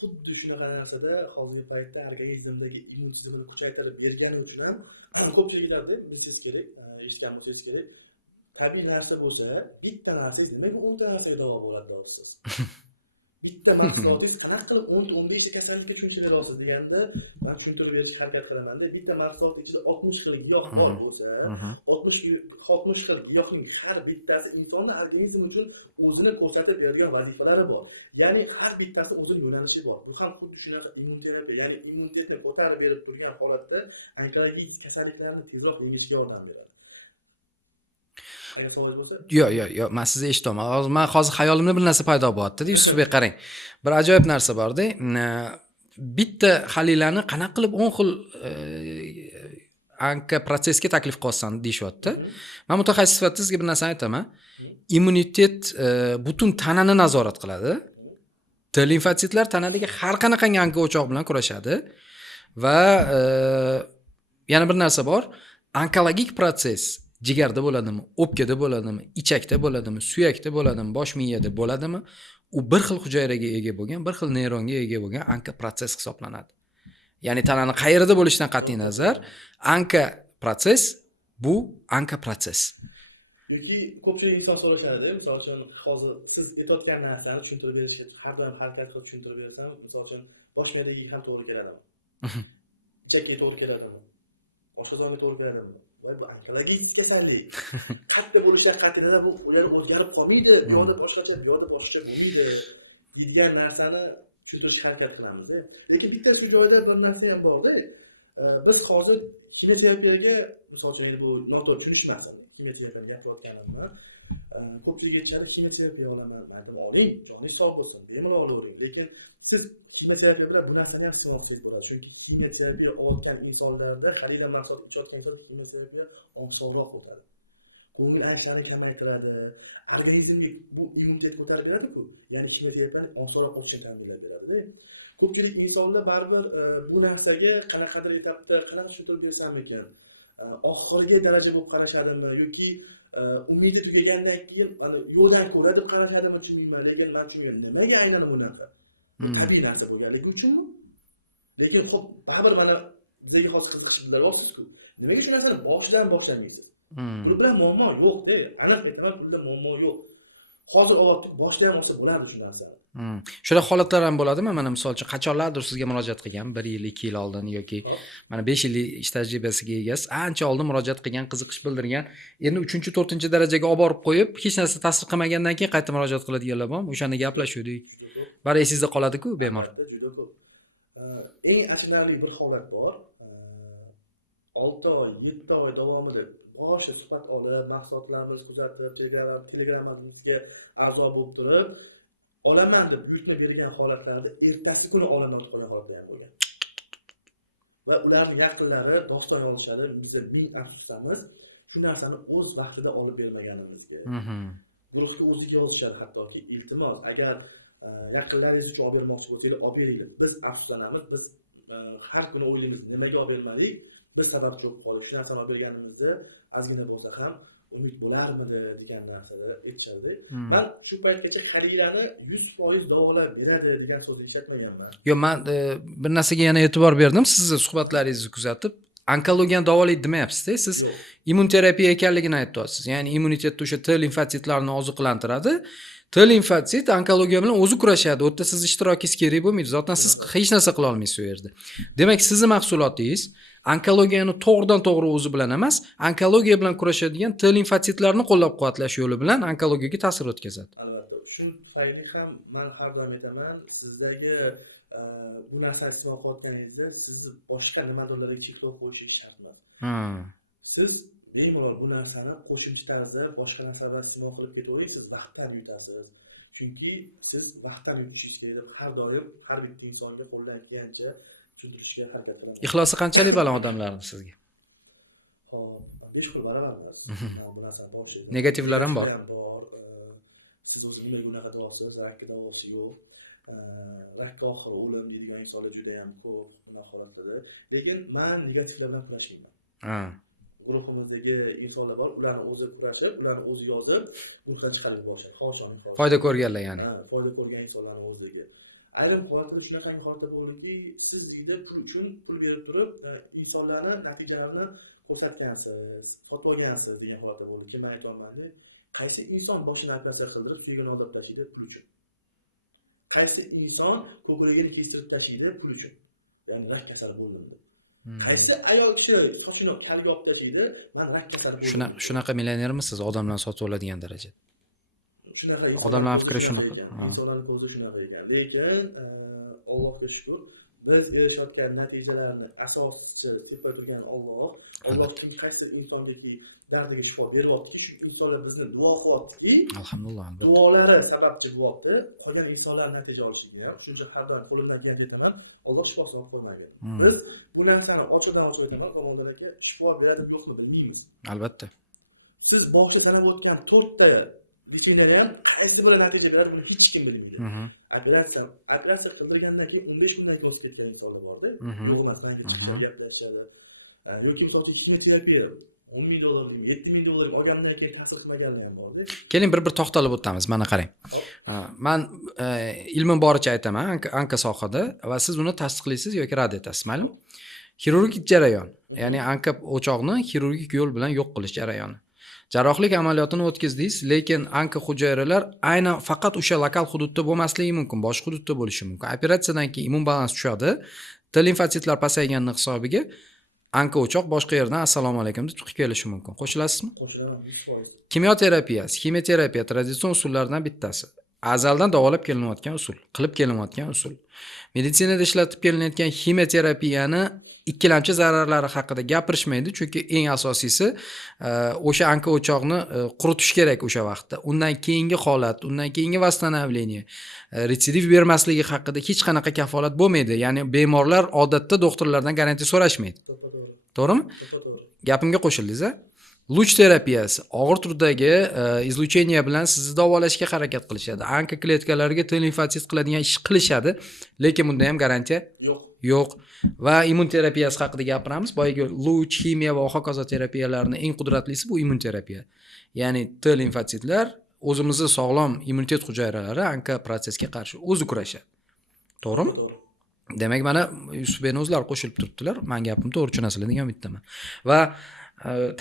Xuddi shunaqa narsada hozirgi paytda organizmdagi immun tizimini kuchaytirib bergani uchun ham ko'pchiliklarda bilsangiz kerak, eshitgan bo'lsangiz kerak, tabiiy narsa bo'lsa, bitta narsangiz nimaga 10 ta narsaga davo bo'ladi deysiz. Bitta mahsulotingiz qanaqa qilib 10-15 ta kasallikka tushuntirib olasiz deganda, men tushuntirib berishga harakat qilaman-da. Bitta mahsulot ichida 60 xil giyoh bor bo'lsa, 60 xil giyohning har bittasi insonning organizmi uchun o'zini ko'rsatib beradigan vazifalari bor. Ya'ni har bittasi o'zining yo'nalishi bor. Bu ham xuddi shunaqa immuniterapiya, ya'ni immunitetni ko'tarib berib turgan holatda onkologik kasalliklarni tezroq yengishga yordam beradi. Agar savol bo'lsa? Yo'q, men sizni eshitaman. Men hozir xayolimda bir narsa paydo bo'lyapti-da, Yusufbek, qarang. Bir ajoyib narsa bor-da. Bitta halilani qanaqa qilib 10 xil anka protsessga taklif qilyapsan deyishyapti. Men mutaxassis sifatida sizga bir narsani aytaman. Immunitet butun tanani nazorat qiladi. T limfositlar tanadagi har qanaqangi anka o'choq bilan kurashadi va yana bir narsa bor. Onkologik protses jigarda bo'ladimi, o'pkada bo'ladimi, ichakda bo'ladimi, suyakda bo'ladimi, bosh miyada bo'ladimi, u bir xil hujayraga ega bo'lgan, bir xil neyronga ega bo'lgan onko protses hisoblanadi. Ya'ni tanani qayerida bo'lishidan qat'iy nazar, onko protses bu onko protses. Yoki ko'pchilik inson so'rashadi, misol uchun hozir siz aytayotgan narsani tushuntirib berishga har doim harakat qilib tushuntirib bersam, misol uchun bosh miyadagi ham to'g'ri keladimi? Ichakka to'g'ri keladimi? Oshqozonga to'g'ri keladimi? Voy bu onkologik kasallik. Qayerda bo'lishidan qat'iy nazar bu o'zgarib qolmaydi, yo'lda boshqacha, yo'lda boshqacha bo'lmaydi deydigan narsani tushuntirishga harakat qilamiz. Lekin bitta shu joyda bir narsa ham borda, biz hozir kimyoterapiyaga misol uchun bu noto'g'ri tushunishmasin. Kimyoterapiyani gapirayotganimda ko'pchilik aytishadi, kimyoterapiya olaman, aytdim oling, joningiz sog' bo'lsin, bemalol olavering. Lekin siz kimyoterapiya bilan bu narsani ham sinmoqchi bo'ladi. Chunki kimyoterapiya olayotgan insonlarda xalida maqsad ichayotgan inson kimyoterapiya osonroq o'tadi. Ko'ngil ayishlarni kamaytiradi, organizmga bu immunitet ko'tarib beradi-ku. Ya'ni kimyoterapiyani osonroq o'tishini ta'minlab beradi. Ko'pchilik insonlar baribir bu narsaga qanaqadir etapda qanaqa tushuntirib bersam ekan, oxirgi daraja bo'lib qarashadimi yoki umidi tugagandan keyin yo'ldan ko'ra deb qarashadimi tushunmayman. Lekin men tushunmayman, nimaga aynan bunaqa? Tabiiy narsa bo'lganligi uchunmi? Lekin xo'p, baribir mana bizga hozir qiziqishlar yo'qsiz-ku. Nimaga shu narsani boshidan boshlamaysiz? Bu bilan muammo yo'q-da. Aniq aytaman, bunda muammo yo'q. Hozir olib boshdan olsa bo'ladi shu narsani. Shunaqa holatlar ham bo'ladimi? Mana misol uchun qachonlardir sizga murojaat qilgan, 1 yil, 2 yil oldin yoki mana 5 yillik ish tajribasiga egasiz, ancha oldin murojaat qilgan, qiziqish bildirgan, endi 3-4-darajaga olib borib qo'yib, hech narsa ta'sir qilmagandan keyin qayta murojaat qiladiganlar bormi? O'shanda gaplashuvdik. Bari esingizda qoladi-ku, bemor. Juda ko'p. Eng achinarli bir holat bor. 6 oy, 7 oy davomida boshqa suhbat olib, mahsulotlarimizni kuzatib, Telegramimizga a'zo bo'lib turib, olaman deb buyurtma bergan holatlarda ertasi kuni olaman deb qolgan holatlar ham bo'lgan. Va ularning yaqinlari doston olishadi, biz ming afsusdamiz, shu narsani o'z vaqtida olib bermaganimizga. Guruhga o'ziga yozishadi hattoki, iltimos, agar yaqinlaringiz uchun olib bermoqchi bo'lsangiz, olib beringlar. Biz afsuslanamiz, biz har kuni o'ylaymiz, nimaga olib bermadik? Biz sababchi bo'lib qoldik. Shu narsani olib berganimizda ozgina bo'lsa ham umid bo'larmidi degan narsalar aytishadi. Men shu paytgacha xaridlarni 100% davolab beradi degan so'zni ishlatmaganman. Yo'q, men bir narsaga yana e'tibor berdim. Sizni suhbatlaringizni kuzatib, onkologiyani davolaydi demayapsiz-da, siz immunoterapiya ekanligini aytyapsiz. Ya'ni immunitetni o'sha T limfositlarini oziqlantiradi. T limfosit onkologiya bilan o'zi kurashadi. U yerda siz ishtirokingiz kerak bo'lmaydi. Zotan siz hech narsa qila olmaysiz u yerda. Demak, sizning mahsulotingiz onkologiyani to'g'ridan-to'g'ri o'zi bilan emas, onkologiya bilan kurashadigan T limfositlarni qo'llab-quvvatlash yo'li bilan onkologiyaga ta'sir o'tkazadi. Albatta. Shu tufayli ham men har doim aytaman, sizdagi bu narsani iste'mol qilayotganingizda sizni boshqa nimadirlarga cheklov qo'yishingiz shart emas. Siz bemalol bu narsani qo'shimcha tarzda boshqa narsalar iste'mol qilib ketaverasiz, vaqtdan yutasiz. Chunki siz vaqtdan yutishingiz kerak. Har doim har bitta insonga qo'ldan kelgancha tushuntirishga harakat qilamiz. Ixlosi qanchalik baland odamlarni sizga? Hop, 5 xil baravarmiz. Bu narsani boshlaydi. Negativlar ham bor. Siz o'zingiz nima bunaqa deyapsiz, rakka davosi yo'q. Rakka oxiri o'lim deydigan insonlar juda ham ko'p bunaqa holatda. Lekin men negativlar bilan kurashmayman. Guruhimizdagi insonlar bor, ularni o'zi kurashib, ularni o'zi yozib, bundan chiqarib boshlaydi. Qachon foyda ko'rganlar ya'ni. Foyda ko'rgan insonlarning o'ziga. Ayrim holatlarda shunaqa holatlar bo'ldiki, siz deydi pul uchun pul berib turib, insonlarning natijalarini ko'rsatgansiz, sotib olgansiz degan holatlar bo'ldi. Kim aytolmaydi? Qaysi inson boshini operatsiya qildirib, suyagini olib tashlaydi pul uchun? Qaysi inson ko'kragini kestirib tashlaydi pul uchun? Ya'ni rak kasali bo'ldi. Qaysi ayol kishi sochini kalga olib tashlaydi, men rak kasali bo'ldim. Shunaqa millionermisiz odamlarni sotib oladigan darajada? Shunaqa odamlarning fikri shunaqa. Insonlarning ko'zi shunaqa ekan. Lekin Allohga shukr, biz erishayotgan natijalarni asoschisi deb turgan Alloh Albatta. hech qaysi insongaki dardiga shifo beryaptiki, shu insonlar bizni duo qilyaptiki, Alhamdulillah, albatta. duolari sababchi bo'lyapti. Qolgan insonlar natija olishligini ham shuning uchun har doim qo'limdan kelgan aytaman, Alloh shifosini olib qo'ymagan. Biz bu narsani ochiqdan ochiq aytaman, qo'mondan aka shifo beradi yo'qmi bilmaymiz. Albatta. Siz boshida sanab o'tgan 4 ta litseyni ham qaysi biri natija beradi hech kim bilmaydi. Operatsiya qildirgandan keyin 15 kundan keyin o'tib ketgan insonlar borda. Yo'q emas, menga chiqib gaplashadi. Yoki misol uchun kimyoterapiya 10 ming dollar, 7 ming dollar olgandan keyin ta'sir qilmaganlar ham borda. Keling bir to'xtalib o'tamiz. Mana qarang. Men ilmim boricha aytaman, anka sohada va siz uni tasdiqlaysiz yoki rad etasiz, maylimi? Xirurgik jarayon, ya'ni anka o'choqni xirurgik yo'l bilan yo'q qilish jarayoni. Jarrohlik amaliyotini o'tkazdingiz, lekin anka hujayralar aynan faqat o'sha lokal hududda bo'lmasligi mumkin, boshqa hududda bo'lishi mumkin. Operatsiyadan keyin immun balans tushadi, T limfositlar pasayganning hisobiga anka o'choq boshqa yerdan assalomu alaykum deb chiqib kelishi mumkin. Qo'shilasizmi? Qo'shilaman, 100%. Kimyoterapiya traditsion usullardan bittasi. Azaldan davolab kelinayotgan usul, qilib kelinayotgan usul. Meditsinada ishlatib kelinayotgan ximioterapiyani ikkilamchi zararlari haqida gapirishmaydi, chunki eng asosiysi o'sha anka o'choqni quritish kerak o'sha vaqtda. Undan keyingi holat, undan keyingi восстановление, retsidiv bermasligi haqida hech qanaqa kafolat bo'lmaydi. Ya'ni bemorlar odatda doktorlardan garantiya so'rashmaydi. To'g'rimi? Gapimga qo'shildingiz-a? Luch terapiyasi og'ir turdagi izlucheniya bilan sizni davolashga harakat qilishadi. Anka kletkalariga T limfosit qiladigan ish qilishadi, lekin bunda ham garantiya yo'q. Va immun terapiyasi haqida gapiramiz. Boyagi luch, ximiya va hokazo terapiyalarning eng qudratlisi bu immun terapiya. Ya'ni T limfositlar o'zimizni sog'lom immunitet hujayralari anka prosesga qarshi o'zi kurashadi. To'g'rimi? Demak, mana Yusuf Beyni o'zlari qo'shilib turibdilar. Men gapimni to'g'ri tushunasizlar degan umiddaman. Va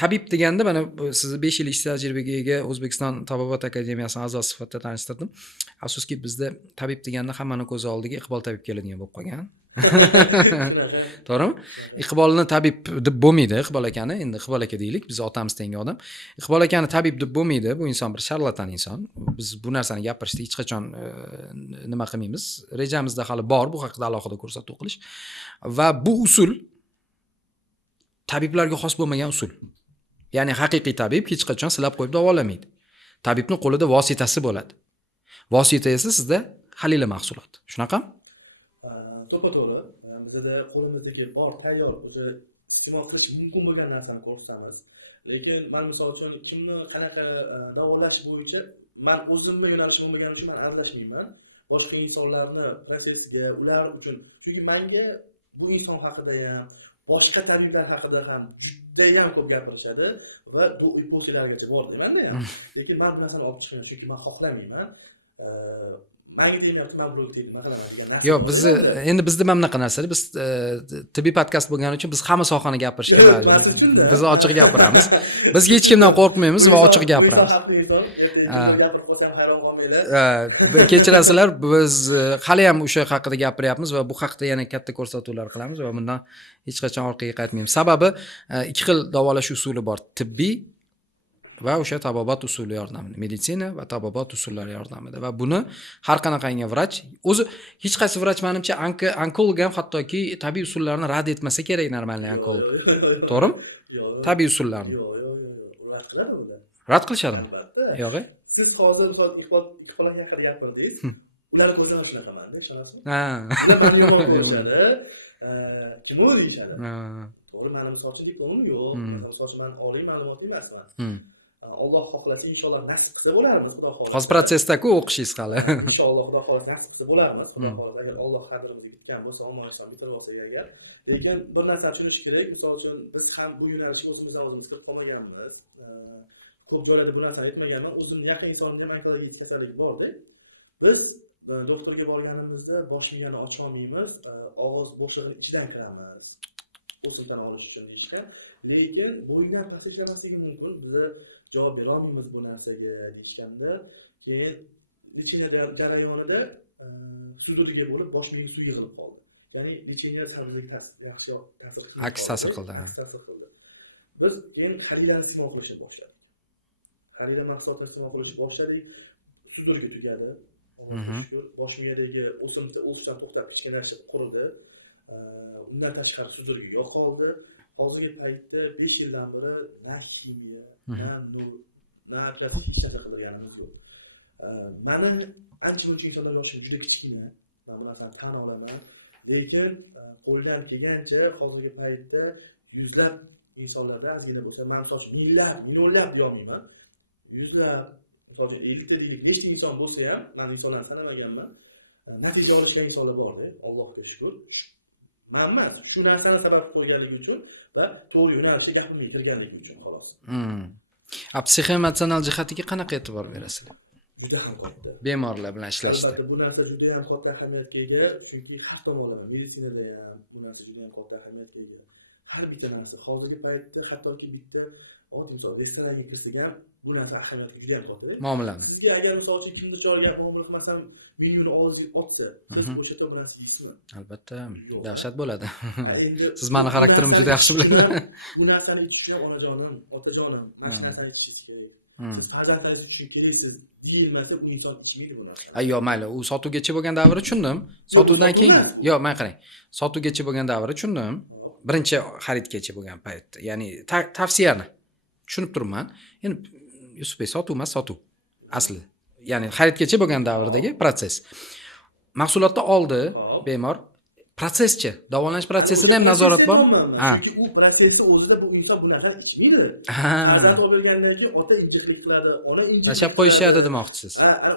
tabib deganda mana sizni 5 yil ish tajribaga ega O'zbekiston Tabobat akademiyasi a'zosi sifatida tanishtirdim. Afsuski bizda tabib deganda hammani ko'z oldiga Iqbol tabib keladigan bo'lib qolgan. To'g'rimi? Iqbolni tabib deb bo'lmaydi, Iqbol akani, endi Iqbol aka deylik, biz otamiz tengi odam. Iqbol akani tabib deb bo'lmaydi, bu inson bir sharlatan inson. Biz bu narsani gapirishda hech qachon nima qilmaymiz. Rejamizda hali bor bu haqida alohida ko'rsatuv qilish. Va bu usul tabiblarga xos bo'lmagan usul. Ya'ni haqiqiy tabib hech qachon silab qo'yib davolamaydi. Tabibning qo'lida vositasi bo'ladi. Vosita esa sizda halila mahsulot. Shunaqami? To'g'ri. Bizda qo'limizdagi bor tayyor o'sha iste'mol qilish mumkin bo'lgan narsani ko'rsatamiz. Lekin men misol uchun kimni qanaqa davolash bo'yicha men o'zimni yo'nalishim bo'lgani uchun men aralashmayman. Boshqa insonlarni prosesiga, ular uchun, chunki menga bu inson haqida ham boshqa tabiblar haqida ham juda ham ko'p gapirishadi va do'ypo'silargacha bor deyman-da ham. Lekin men bu narsani olib chiqmayman, chunki men xohlamayman. Menga deyapti, men blog deyman, degan. Yo'q, endi bizda mana bunaqa narsa. Biz tibbiy podkast bo'lgani uchun biz hamma sohani gapirishga majburmiz. Biz ochiq gapiramiz. Biz hech kimdan qo'rqmaymiz va ochiq gapiramiz. Gapirib qolsam hayron qolmanglar. Kechirasizlar, biz hali ham o'sha haqida gapiryapmiz va bu haqda yana katta ko'rsatuvlar qilamiz va bundan hech qachon orqaga qaytmaymiz. Sababi ikki xil davolash usuli bor. Tibbiy va o'sha tabobat usuli yordamida, meditsina va tabobat usullari yordamida va buni har qanaqangi vrach, o'zi hech qaysi vrach menimcha onkolog ham hattoki tabiiy usullarni rad etmasa kerak normalniy onkolog. To'g'rimi? Tabiiy usullarni. Rad qilishadimi? Yo'q. Siz hozir misol Iqbol haqida gapirdingiz. Ularni ko'rgan shunaqamanda, ishonasizmi? Ha. Ular ko'rishadi. Kim u deyishadi. To'g'ri, men misol uchun diplomim yo'q. Misol uchun men oliy ma'lumotli emasman. Alloh xohlasa inshaalloh nasib qilsa bo'larmiz, xudo xohlasa. Hozir protsessda-ku o'qishingiz hali. Inshaalloh xudo xohlasa nasib qilsa bo'larmiz, xudo xohlasa. Agar Alloh qadrimizga yetgan bo'lsa, omon-eson bitirib olsak agar. Lekin bir narsa tushunish kerak, misol uchun biz ham bu yo'nalishga o'zimizdan o'zimiz kirib qolmaganmiz. Ko'p joylarda bu narsani aytmaganman. O'zimning yaqin insonimning ham onkologik kasalligi bor-da. Biz doktorga borganimizda bosh miyani ocha olmaymiz, og'iz bo'shlig'ining ichidan kiramiz. O'simtani olish uchun deyishgan. Lekin bo'yindan pastga ishlamasligi mumkin. Biz javob bera olmaymiz bu narsaga deyishganda, keyin lecheniya jarayonida sududiga bo'lib bosh miyaga suv yig'ilib qoldi. Ya'ni lecheniya sabziga yaxshi ta'sir qildi. Aks ta'sir qildi. Biz keyin xalilani iste'mol qilishni boshladik. Xalila mahsulotini iste'mol qilishni boshladik. Sudurga tugadi. Bosh miyadagi o'simliklar o'sishdan to'xtab kichkinalashib quridi. Undan tashqari suzirga yo'q qoldi. Hozirgi paytda 5 yildan beri na kimyo, na nur, na operativ hech narsa qilganimiz yo'q. Mani ancha muncha insonlar yoshim juda kichkina. Men bu narsani tan olaman. Lekin qo'ldan kelgancha hozirgi paytda yuzlab insonlarda ozgina bo'lsa, men misol uchun minglab, millionlab deya olmayman. Yuzlab, misol uchun 50 ta deylik, nechta inson bo'lsa ham, men insonlarni sanamaganman. Natija olishgan insonlar bor-da, Allohga shukr. Manman shu narsani sabab qo'yganligi uchun va to'g'ri yo'nalishga gapimni yetirganligi uchun xolos. Psixoemotsional jihatiga qanaqa e'tibor berasizlar? Juda ham katta. Bemorlar bilan ishlashda. Albatta bu narsa juda ham katta ahamiyatga ega, chunki har tomonlama meditsinada ham bu narsa juda ham katta ahamiyatga ega. Har bitta narsa hozirgi paytda hattoki bitta oddiy misol restoranga kirsak ham bu narsa ahamiyatga juda ham katta. Muomalani. Sizga agar misol uchun kimdir joyiga muomala qilmasam menyuni og'zingizga otsa, siz o'sha yerda bu narsa yeysizmi? Albatta, dahshat bo'ladi. Siz meni xarakterimni juda yaxshi bilasiz. Bu narsani ichish uchun onajonim, otajonim, mana shu narsani ichishingiz kerak. Siz farzandingiz uchun kelaksiz deyilmasa, bu inson ichmaydi bu narsani. Ayyo, mayli, u sotuvgacha bo'lgan davri tushundim. Sotuvdan keyin, yo'q, men qarang. Sotuvgacha bo'lgan davri tushundim. Birinchi xaridgacha bo'lgan paytda, ya'ni tavsiyani tushunib turibman. Endi Yusufbek sotuv emas, sotuv. Asli. Ya'ni xaridgacha bo'lgan davrdagi prosess. Mahsulotni oldi bemor, protseschi, davolanish prosessida ham nazorat bor. Chunki u prosessni o'zida bu inson bu narsani ichmaydi. Farzand olgandan keyin ota injiqlik qiladi, ona injiqlik. Tashab qo'yishadi demoqchisiz.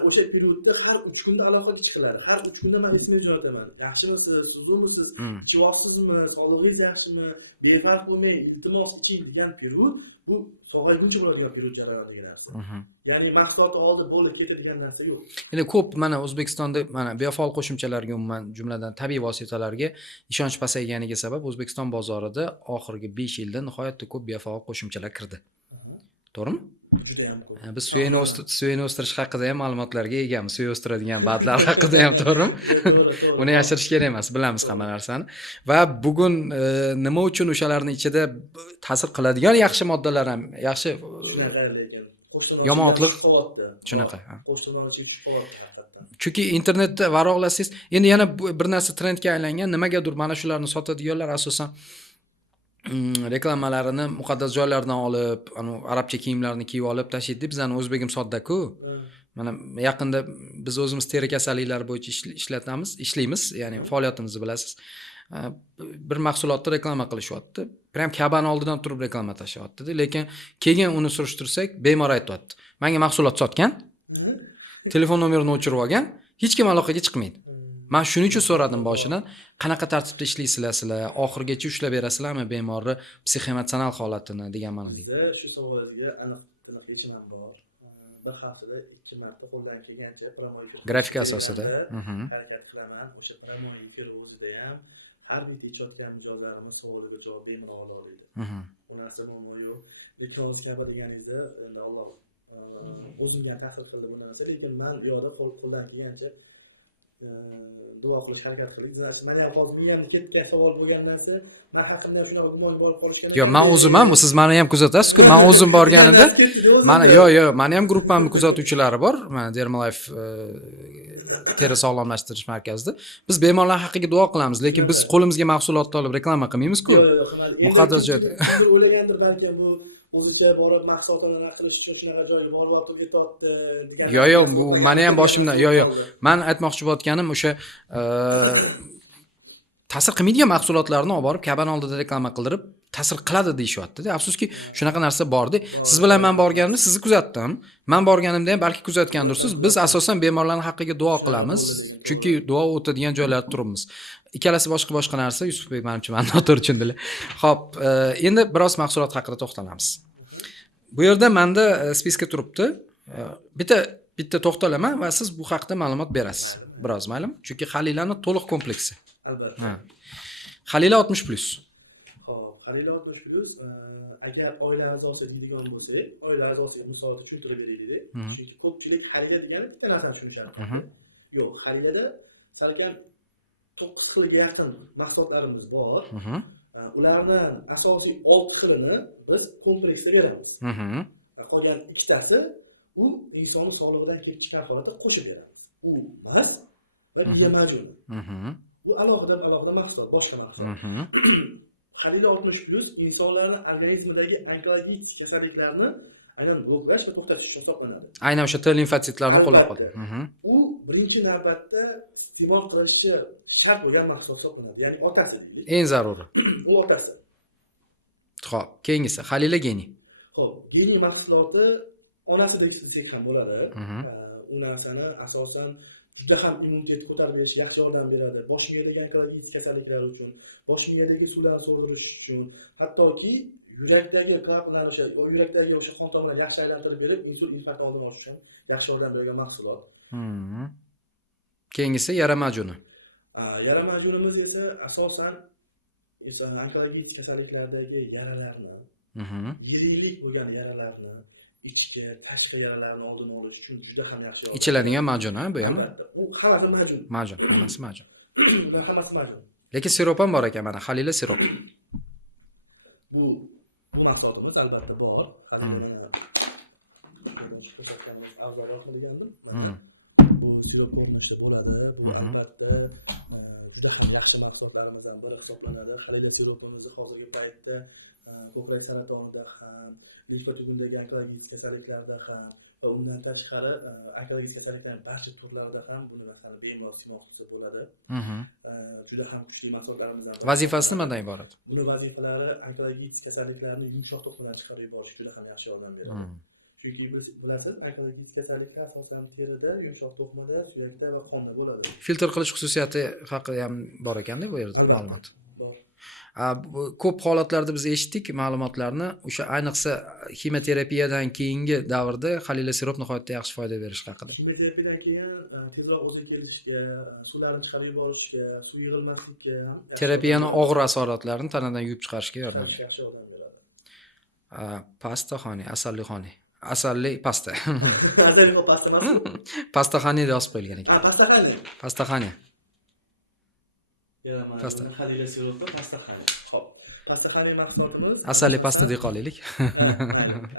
O'sha periodda har 3 kunda aloqaga chiqiladi. Har 3 kunda men SMS jo'nataman. Yaxshimisiz, suzurmisiz, ichyapsizmi, sog'lig'ingiz yaxshimi, befarq bo'lmang, iltimos iching degan period bu sog'ayguncha bo'ladigan period jarayoni degan narsa. Ya'ni mahsulotni oldi, bo'ldi, ketadigan narsa yo'q. Endi ko'p mana O'zbekistonda mana biofaol qo'shimchalarga umuman jumladan tabiiy vositalarga ishonch pasayganiga sabab O'zbekiston bozorida oxirgi 5 yilda nihoyatda ko'p biofaol qo'shimchalar kirdi. To'g'rimi? Juda ham ko'p. Biz suyakni o'stirish haqida ham ma'lumotlarga egamiz, suyak o'stiradigan badlar haqida ham, to'g'rimi? Uni yashirish kerak emas, bilamiz hamma narsani. Va bugun nima uchun o'shalarning ichida ta'sir qiladigan yaxshi moddalar ham, yaxshi yomonlik shunaqa. Chunki internetda varaqlasangiz, endi yana bir narsa trendga aylangan, nimagadir mana shularni sotadiganlar asosan reklamalarini muqaddas joylardan olib, arabcha kiyimlarni kiyib olib tashlaydi. Bizning o'zbegim sodda-ku. Mana yaqinda biz o'zimiz teri kasalliklari bo'yicha ishlaymiz, ya'ni faoliyatimizni bilasiz. Bir mahsulotni reklama qilishyapti. Prям Kabani oldidan turib reklama tashyapti, lekin keyin uni surishtirsak, bemor aytayapti. Menga mahsulot sotgan, telefon nomerini o'chirib olgan, hech kim aloqaga chiqmaydi. Men shuning uchun so'radim boshidan, qanaqa tartibda ishlaysizlar, oxirgacha ushlab berasizlarmi bemorni psixoemotsional holatini degan ma'noda. Shu savolingizga aniq yechimim bor. Bir haftada 2 marta qo'ldan kelgancha promoy grafika asosida harakat qilaman. O'sha promoy o'zida ham har bitta ijodkor mijozlarimiz savoliga javob bemalol ola oladi. Bu narsa muammo yo'q. Lekin hozir kabi deganingizda Alloh o'zimga ta'sir qildi bu narsa, lekin men bu yoqda qo'ldan kelgancha duo qilish harakat qildik. Mana hozir men ham ketgan savol bo'lgan narsa, men haqimda shunaqa gumon borib qolishgan. Yo'q, men o'zim ham, siz meni ham kuzatasiz-ku. Men o'zim borganimda, mana yo'q, meni ham gruppamning kuzatuvchilari bor. Mana Dermalife teri sog'lomlashtirish markazida. Biz bemorlar haqqiga duo qilamiz, lekin biz qo'limizga mahsulotni olib reklama qilmaymiz-ku. Muqaddas joyda. O'ylagandir balki bu o'zicha borib mahsulotlarni qilish uchun shunaqa joyga borib o'tib ketdi degan. Yo'q, bu meni ham boshimdan, yo'q. Men aytmoqchi bo'layotganim o'sha ta'sir qilmaydigan mahsulotlarni olib borib Kaban oldida reklama qildirib ta'sir qiladi deyishyapti-da. Afsuski, shunaqa narsa bor-da. Siz bilan men borganimda sizni kuzatdim. Men borganimda ham balki kuzatgandirsiz. Biz asosan bemorlarning haqqiga duo qilamiz, chunki duo o'tadigan joylarda turibmiz. Ikkalasi boshqa narsa. Yusufbek menimcha meni noto'g'ri tushundilar. Xo'p, endi biroz mahsulot haqida to'xtalamiz. Bu yerda menda spiska turibdi. Bitta to'xtalaman va siz bu haqida ma'lumot berasiz. Biroz maylimi? Chunki Xalilaning to'liq kompleksi. Albatta. Xalila 60+. Xo'p, Xalila 60+, agar oila a'zosi deydigan bo'lsak, oila a'zosiga misol tushuntirib beraylik. Chunki ko'pchilik Xalila degani bitta narsani tushunishadi. Yo'q, Xalilada salkam 9 xilga yaqin mahsulotlarimiz bor. Ularning asosiy 6 xilini biz kompleksda beramiz. Qolgan 2tasi u insonning sog'lig'idan kelib chiqqan holatda qo'shib beramiz. U mas va gidamajun. Bu alohida mahsulot, boshqa mahsulot. Halila 60+ insonlarning organizmidagi onkologik kasalliklarni aynan bloklash va to'xtatish uchun hisoblanadi. Aynan o'sha T limfositlarni qo'llab-quvvatlaydi. U birinchi navbatda iste'mol qilinishi shart bo'lgan mahsulot hisoblanadi. Ya'ni otasi deylik. Eng zaruri. U otasi. Xo'p, keyingisi Halila geni. Xo'p, geni mahsuloti onasidek desak ham bo'ladi. U narsani asosan juda ham immunitetni ko'tarib berishga yaxshi yordam beradi. Bosh miyadagi onkologik kasalliklar uchun, bosh miyadagi suvlarni so'ldirish uchun, hattoki yurakdagi klapanlar yurakdagi o'sha qon tomirlarini yaxshi aylantirib berib, insulin infarkt oldini olish uchun yaxshi yordam bergan mahsulot. Keyingisi yara majuni. Yara majunimiz esa asosan onkologik kasalliklardagi yaralarni, yirik bo'lgan yaralarni, ichki, tashqi yaralarni oldini olish uchun juda ham yaxshi yordam. Ichiladigan majun, bu ham? U hammasi majun. Majun, hammasi majun. Hammasi majun. Lekin sirop ham bor ekan mana, Halila sirop. Bu mahsulotimiz albatta bor. Bu sirop ko'rinishida bo'ladi. Bu albatta juda ham yaxshi mahsulotlarimizdan biri hisoblanadi. Halila siropimizni hozirgi paytda ko'krak saratonida ham, limfa tubidagi onkologik kasalliklarda ham va undan tashqari onkologik kasalliklarning barcha turlarida ham buni masalan bemalol sinov qilsa bo'ladi. Juda ham kuchli mahsulotlarimizdan biri. Vazifasi nimadan iborat? Buni vazifalari onkologik kasalliklarni yumshoq to'qimadan chiqarib yuborish juda ham yaxshi yordam beradi. Chunki bilasiz, onkologik kasalliklar asosan terida, yumshoq to'qimada, suyakda va qonda bo'ladi. Filtr qilish xususiyati haqida ham bor ekan-da bu yerda ma'lumot. Bor. Ko'p holatlarda biz eshitdik ma'lumotlarni, o'sha ayniqsa kimyoterapiyadan keyingi davrda Halila sirop nihoyatda yaxshi foyda berish haqida. Kimyoterapiyadan keyin tezroq o'ziga kelishga, suvlarni chiqarib yuborishga, suv yig'ilmaslikka ham terapiyani og'ir asoratlarini tanadan yuvib chiqarishga yordam beradi. Yaxshi yordam beradi. Pastaxoni, asalli asalli pasta. Asalli pasta emasmi? Pastaxoni deb yozib qo'yilgan ekan. Pastaxoni. Pastaxoni. Pasta. Halila siropi pastaxoni. Xo'p. Pastaxoni mahsulotimiz Asalli pasta deb qolaylik.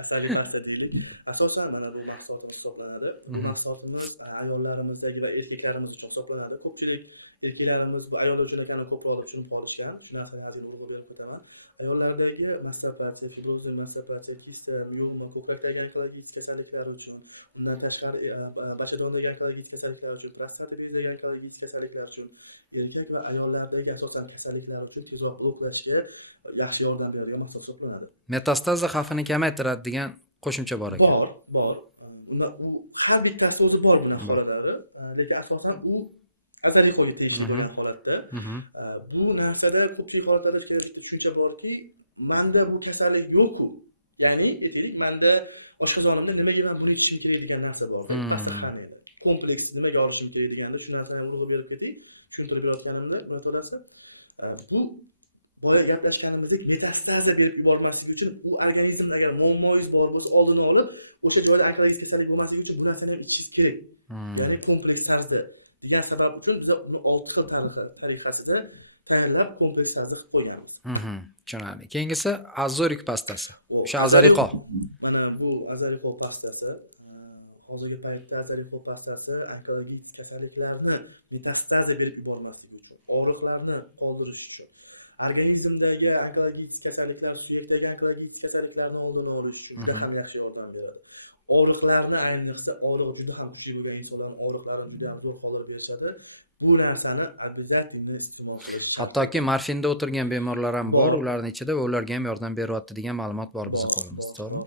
Asalli pasta deylik. Asosan mana bu mahsulotimiz hisoblanadi. Bu mahsulotimiz ayollarimizdagi va erkaklarimiz uchun hisoblanadi. Ko'pchilik erkaklarimiz bu ayollar uchun ekanini ko'proq tushunib qolishgan. Shu narsani hozir urg'u berib o'taman. Ayollardagi mastopatiya, fibrozli mastopatiya, kista, miyoma, ko'krakdagi onkologik kasalliklar uchun, undan tashqari bachadondagi onkologik kasalliklar uchun, prostata bezidagi onkologik kasalliklar uchun, erkak va ayollardagi asosan kasalliklar uchun tezroq bloklashga yaxshi yordam beradigan mahsulot hisoblanadi. Metastaza xavfini kamaytiradi degan qo'shimcha bor ekan. Bor. Unda u har bittasida o'zi bor bunaqa holatlari, lekin asosan u azaliy holga tegishli bo'lgan holatda. Bu narsada ko'pchilik holatlarda tushuncha borki, menda bu kasallik yo'q-ku. Ya'ni, aytaylik, menda oshqozonimda nimaga men buni ichishim kerak degan narsa bor. Pastaxoniyada. Kompleks nimaga olishim kerak deganda shu narsani urg'u berib ketdik. Tushuntirib berayotganimda, buni to'lasi. Bu boya gaplashganimizdek metastaza berib yubormaslik uchun u organizmda agar muammoingiz bor bo'lsa, oldini olib, o'sha joyda onkologik kasallik bo'lmasligi uchun bu narsani ham ichishingiz kerak. Ya'ni kompleks tarzda degan sabab uchun biz uni 6 xil tariqasida tayyorlab kompleks tarzda qilib qo'yganmiz. Tushunarli. Keyingisi azorik pastasi. O'sha azariqo. Mana bu azariqo pastasi. Hozirgi paytda azariqo pastasi onkologik kasalliklarni metastaza berib yubormasligi uchun, og'riqlarni qoldirish uchun, organizmdagi onkologik kasalliklar, suyakdagi onkologik kasalliklarni oldini olish uchun juda ham yaxshi yordam beradi. Og'riqlarni ayniqsa og'riq juda ham kuchli bo'lgan insonlarning og'riqlarini juda ham zo'r qoldirib berishadi. Bu narsani обязательно iste'mol qilish. Hattoki morfinda o'tirgan bemorlar ham bor, ularning ichida va ularga ham yordam beryapti degan ma'lumot bor bizning qo'limizda, to'g'rimi?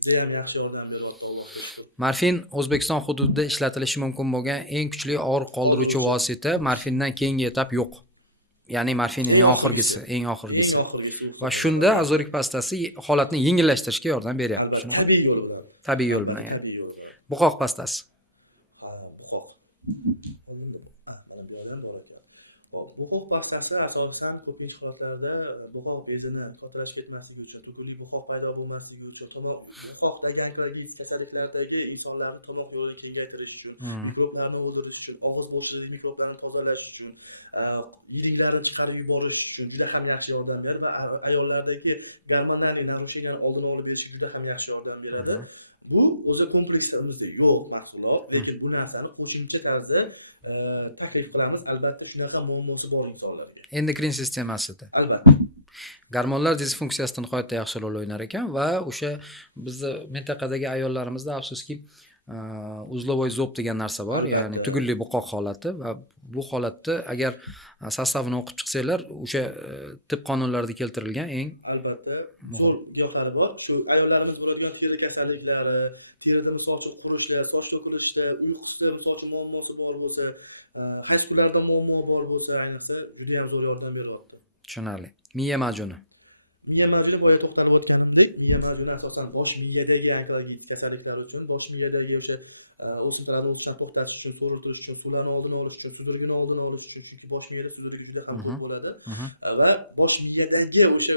Bizga ham yaxshi yordam beryapti, Allohga shukr. Morfin O'zbekiston hududida ishlatilishi mumkin bo'lgan eng kuchli og'riq qoldiruvchi vosita. Morfindan keyingi etap yo'q. Ya'ni morfin eng oxirgisi. Va shunda azorik pastasi holatni yengillashtirishga yordam beryapti. Tabiiy yo'l bilan. Tabiiy yo'l bilan, ya'ni. Buqoq pastasi. Buqoq. Buqoq pastasi asosan ko'pincha holatlarda buqoq bezini totirash ketmasligi uchun, to'kinlik buqoq paydo bo'lmasligi uchun, buqoqdagi onkologik kasalliklardagi insonlarning tomoq yo'lini kengaytirish uchun, mikroblarni o'ldirish uchun, og'iz bo'shlig'idagi mikroblarni tozalash uchun, yilinglarni chiqarib yuborish uchun juda ham yaxshi yordam beradi va ayollardagi gormonal narusheniyani oldini olib berishga juda ham yaxshi yordam beradi. Bu o'zi kompleksimizda yo'q mahsulot, lekin bu narsani qo'shimcha tarzda taklif qilamiz. Albatta shunaqa muammosi bor insonlarga. Endokrin sistemasida. Albatta. Gormonlar disfunksiyasida nihoyatda yaxshi rol o'ynar ekan va o'sha bizni mintaqadagi ayollarimizda afsuski uzlovoy zob degan narsa bor, ya'ni tugunli buqoq holati va bu holatda agar sostavini o'qib chiqsanglar, o'sha tib qonunlarida keltirilgan eng albatta zo'r giyohlari bor. Shu ayollarimiz bo'ladigan teri kasalliklari, terida misol uchun qurishlar, soch to'kilishlar, uyqusida misol uchun muammosi bor bo'lsa, qaysi kunlarda muammo bor bo'lsa, ayniqsa juda ham zo'r yordam beryapti. Tushunarli. Miya majuni. Miya majuni boya to'xtalib o'tganimdek, miya majuni asosan bosh miyadagi onkologik kasalliklar uchun, bosh miyadagi o'sha o'simtalarni o'sishdan to'xtatish uchun, so'ritirish uchun, suvlarni oldini olish uchun, sudirgini oldini olish uchun, chunki bosh miyada sudirgi juda ham ko'p bo'ladi va bosh miyadagi o'sha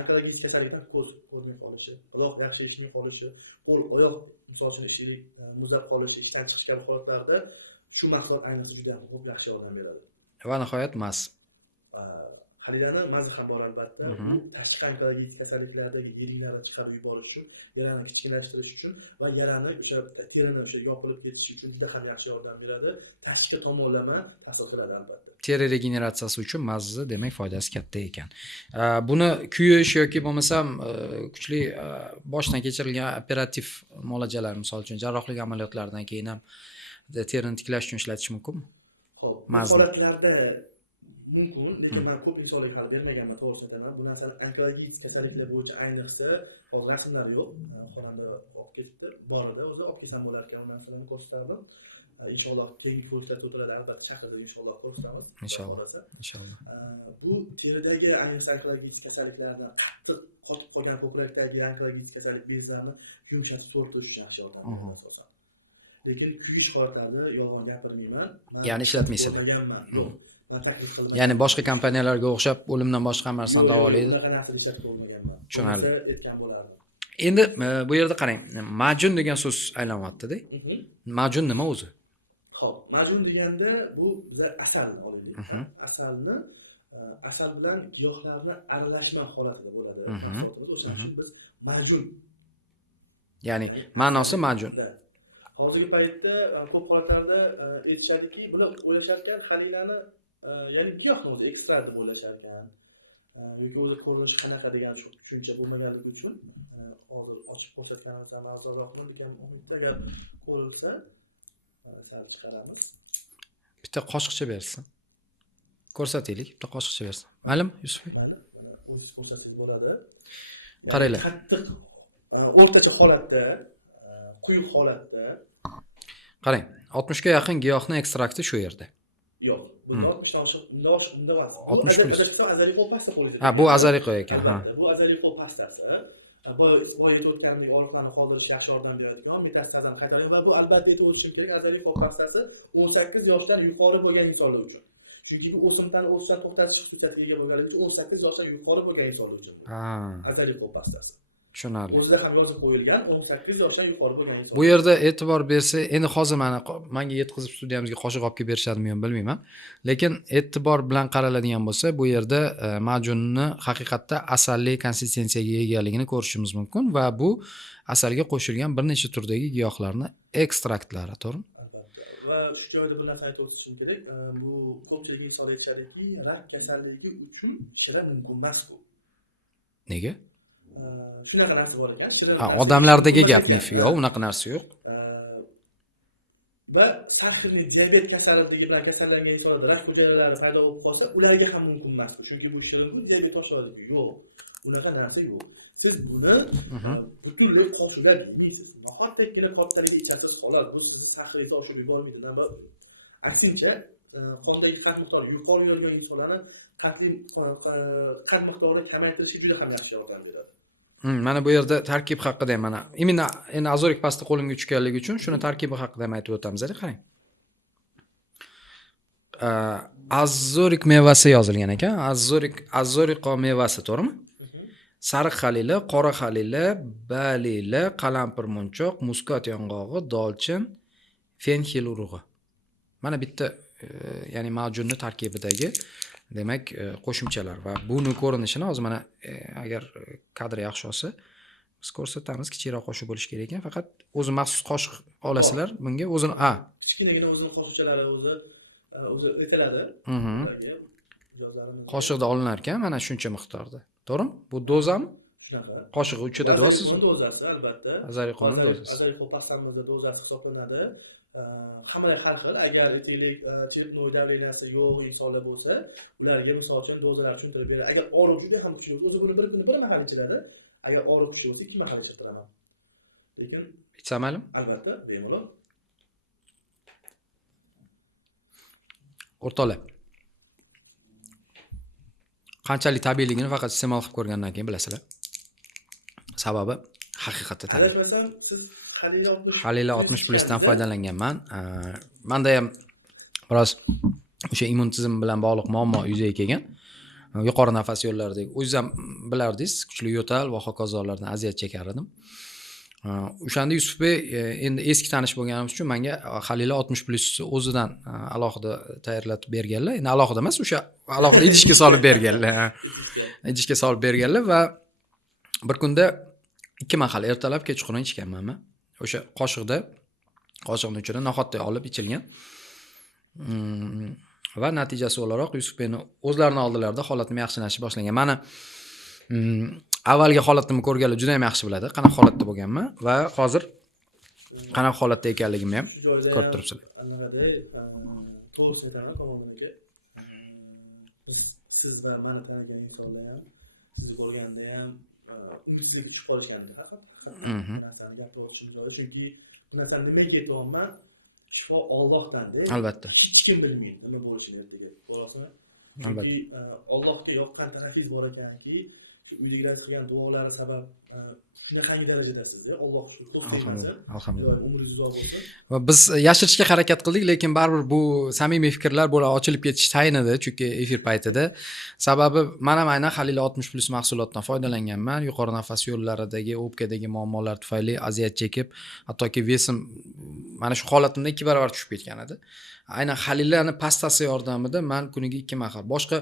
onkologik kasalliklar ko'zning qolishi, quloq yaxshi eshitmay qolishi, qo'l oyoq misol uchun ishlik muzlab qolishi, ishdan chiqish kabi holatlarda shu mahsulot ayniqsa juda ham ko'p yaxshi yordam beradi. Va nihoyat mas. Xalidani mazi ham bor albatta. Bu tashqi onkologik kasalliklardagi yiringlarni chiqarib yuborish uchun, yarani kichiklashtirish uchun va yarani o'sha terini o'sha yopilib ketishi uchun juda ham yaxshi yordam beradi. Tashqi tomonlama ta'sir qiladi albatta. Teri regeneratsiyasi uchun mazni demak foydasi katta ekan. Buni kuyish yoki bo'lmasam kuchli boshdan kechirilgan operativ muolajalar, misol uchun jarrohlik amaliyotlaridan keyin ham terini tiklash uchun ishlatish mumkinmi? Xo'p, bu holatlarda mumkin, lekin men ko'p misollar hali bermaganman, to'g'risini aytaman. Bu narsani onkologik kasalliklar bo'yicha ayniqsa hozir rasmlari yo'q. Xonanda olib ketibdi, bor edi, o'zi olib kelsam bo'lar ekan, bu narsani ko'rsatadim. Inshaalloh keyingi ko'rsatuvda turadi, albatta chaqirib inshaalloh ko'rsatamiz. Inshaalloh. Bu teridagi ayniqsa onkologik kasalliklarni qattiq qotib qolgan ko'krakdagi onkologik kasallik bezlarini yumshatib to'ldirib uchun yaxshi yordam beradi asosan. Lekin kuyish holatlarida yolg'on gapirmayman. Ya'ni ishlatmaysiz. Yo'q. Ya'ni boshqa kompaniyalarga o'xshab o'limdan boshqa hamma narsani davolaydi. Tushunarli. Endi bu yerda qarang, majun degan so'z aylanyapti-da. Majun nima o'zi? Xo'p, majun deganda bu bizlar asalni olaylik. Asal bilan giyohlarni aralashma holatida bo'ladi. O'sha uchun biz majun. Ya'ni ma'nosi majun. Hozirgi paytda ko'p holatlarda aytishadiki, bular o'ylashadigan xalilani ya'ni giyohni o'zi ekstrakt deb o'ylashar ekan. Yoki o'zi ko'rinishi qanaqa degan shu tushuncha bo'lmaganligi uchun hozir ochib ko'rsatganimizdan ma'zurroqmi degan umidda agar ko'rilsa sal chiqaramiz. Bitta qoshiqcha bersin. Ko'rsataylik, bitta qoshiqcha bersin. Ma'lum, Yusuf? Ma'lum. O'zingiz ko'rsatsangiz bo'ladi. Qaranglar. Qattiq o'rtacha holatda, quyuq holatda. Qarang, 60 ga yaqin giyohning ekstrakti shu yerda. Yo'q. Bunda 60 oshiq, unda emas. 60 plus. Azaliqo pasta qo'yiladi. Ha, bu azaliqo ekan, ha. Bu azaliqo pastasi. Boya aytayotgandek og'riqlarni qoldirishga yaxshi yordam beradigan metastazdan qaytaradi va bu albatta aytib o'tishim kerak, azaliqo pastasi 18 yoshdan yuqori bo'lgan insonlar uchun. Chunki bu o'simtani o'sishdan to'xtatish xususiyatiga ega bo'lganligi uchun 18 yoshdan yuqori bo'lgan insonlar uchun. Ha. Azaliqo pastasi. Tushunarli. O'zida ham yozib qo'yilgan 18 yoshdan yuqori bo'lgan inson. Bu yerda e'tibor bersa, endi hozir menga yetkazib studiyamizga qoshiq olib kelib berishadimi yo'q bilmayman. Lekin e'tibor bilan qaraladigan bo'lsa, bu yerda majunni haqiqatda asalli konsistensiyaga egaligini ko'rishimiz mumkin va bu asalga qo'shilgan bir necha turdagi giyohlarni ekstraktlari, to'g'rimi? Va shu joyda bir narsa aytib o'tishim kerak. Bu ko'pchilik insonlar aytishadiki, rak kasalligi uchun shirin mumkin emas bu. Nega? Shunaqa narsa bor ekan. Odamlardagi gapmi? Yo'q, unaqa narsa yo'q. Va sahrli diabet kasalligi bilan kasallangan insonlarda rak hujayralari paydo bo'lib qolsa, ularga ham mumkin emas bu. Chunki bu shirin diabet oshiradi. Yo'q. Unaqa narsa yo'q. Siz buni butunlay qo'shilib yeysiz. Nahotdagina kortaliga ichasiz xolos. Bu sizni sahringizni oshirib yubormaydi. Aksincha, qondagi qand miqdori yuqori bo'lgan insonlarni qand miqdorini kamaytirishga juda ham yaxshi yordam beradi. Mana bu yerda tarkib haqida ham mana imенно endi azorik pasta qo'limga tushganligi uchun shuni tarkibi haqida ham aytib o'tamiz. Qarang. Azorik mevasi yozilgan ekan. Azoriqo mevasi, to'g'rimi? Sariq xalila, qora xalila, balila, qalampir munchoq, muskat yong'og'i, dolchin, fenxil urug'i. Mana bitta ya'ni majunni tarkibidagi demak qo'shimchalar va buni ko'rinishini hozir mana agar kadr yaxshi olsa biz ko'rsatamiz, kichikroq qoshiq bo'lishi kerak ekan. Faqat o'zi maxsus qoshiq olasizlar bunga. O'zini kichkinagina o'zini qoshiqchalari o'zi etiladi. Mhm. Ularga mijozlarimiz qoshiqda olinar ekan mana shuncha miqdorda. To'g'rimi? Bu dozami? shunaqa. Qoshiq uchida dozasiz. Dozasi albatta. Azariqonning dozasi. Azariqon pastamizda dozasi hisoblanadi. Hamma har xil. Agar aytaylik, cherepnoy davleniyasi yo'q insonlar bo'lsa, ularga misol uchun dozalar tushuntirib beradi. Agar og'riq juda ham kuchli bo'lsa, o'zi buni bir mahal ichiladi. Agar og'riq kuchli bo'lsa, 2 mahal ichiraman. Lekin ichsam maylimi? albatta bemalol. O'rtoqlar. Qanchalik tabiiyligini faqat iste'mol qilib ko'rgandan keyin bilasizlar. Sababi haqiqatda tabiiy. Adashmasam, siz Halila 60 plusdan foydalanganman. Menda ham biroz o'sha immun tizim bilan bog'liq muammo yuzaga kelgan. Yuqori nafas yo'llaridagi o'zingiz ham bilardingiz, kuchli yo'tal va hokazolardan aziyat chekar edim. O'shanda Yusufbek endi eski tanish bo'lganimiz uchun menga Halila 60 plus o'zidan alohida tayyorlatib berganlar. Endi alohida emas, o'sha alohida idishga solib berganlar. Idishga solib berganlar va bir kunda 2 mahal ertalab kechqurun ichganman men. O'sha qoshiqni ichida noxatday olib ichilgan. Va natijasi o'laroq Yusufbekni o'zlarini oldilarida holatim yaxshilanish boshlangan. Mana avvalgi holatimni ko'rganlar juda ham yaxshi biladi, qanaqa holatda bo'lganman va hozir qanaqa holatda ekanligimni ham ko'rib turibsizlar. Anaqada to'g'risini aytaman tomonimga. Siz va meni tanigan insonlar ham sizni ko'rganda ham umidsizlik tushib qolishgandi haqiqatdan. Chunki bu narsani nimaga aytyapman? Shifo Allohdan-da. Albatta. Hech kim bilmaydi nima bo'lishini ertaga. To'g'risimi? Chunki Allohga yoqqan tanaffus bor ekanki, uydagilar qilgan duolari sabab shunaqangi darajada sizda Alloh shukr to'xtaymasin. Alhamdulillah. Umringiz uzoq bo'lsin. Va biz yashirishga harakat qildik, lekin baribir bu samimiy fikrlar bo'la ochilib ketish tayin edi, chunki efir paytida. Sababi men ham aynan Halila 60 plus mahsulotdan foydalanganman. Yuqori nafas yo'llaridagi, o'pkadagi muammolar tufayli aziyat chekib, hattoki vesim mana shu holatimda 2 barobar tushib ketgan edi. Aynan Halilani pastasi yordamida men kuniga 2 mahal. Boshqa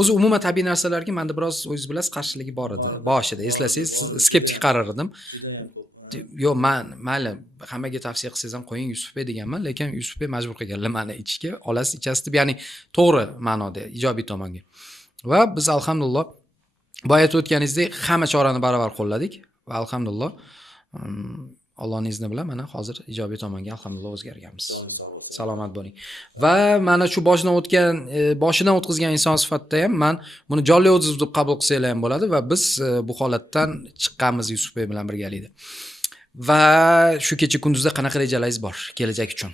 o'zi umuman tabiiy narsalarga menda biroz o'zingiz bilasiz qarshiligi bor edi. Boshida eslasangiz skeptik qarar edim. Yo'q, mayli hammaga tavsiya qilsangiz ham qo'ying Yusufbek deganman, lekin Yusufbek majbur qilganlar meni ichishga. Olasiz, ichasiz deb, ya'ni to'g'ri ma'noda, ijobiy tomonga. Va biz alhamdulillah boya aytib o'tganingizdek hamma chorani baravar qo'lladik va alhamdulillah Allohning izni bilan mana hozir ijobiy tomonga alhamdulillah o'zgarganmiz. Salomat bo'ling. Va mana shu boshidan o'tkazgan inson sifatida ham men buni jonli o'ziz deb qabul qilsanglar ham bo'ladi va biz bu holatdan chiqqanmiz Yusufbek bilan birgalikda. Va shu kecha kunduzda qanaqa rejalaringiz bor kelajak uchun?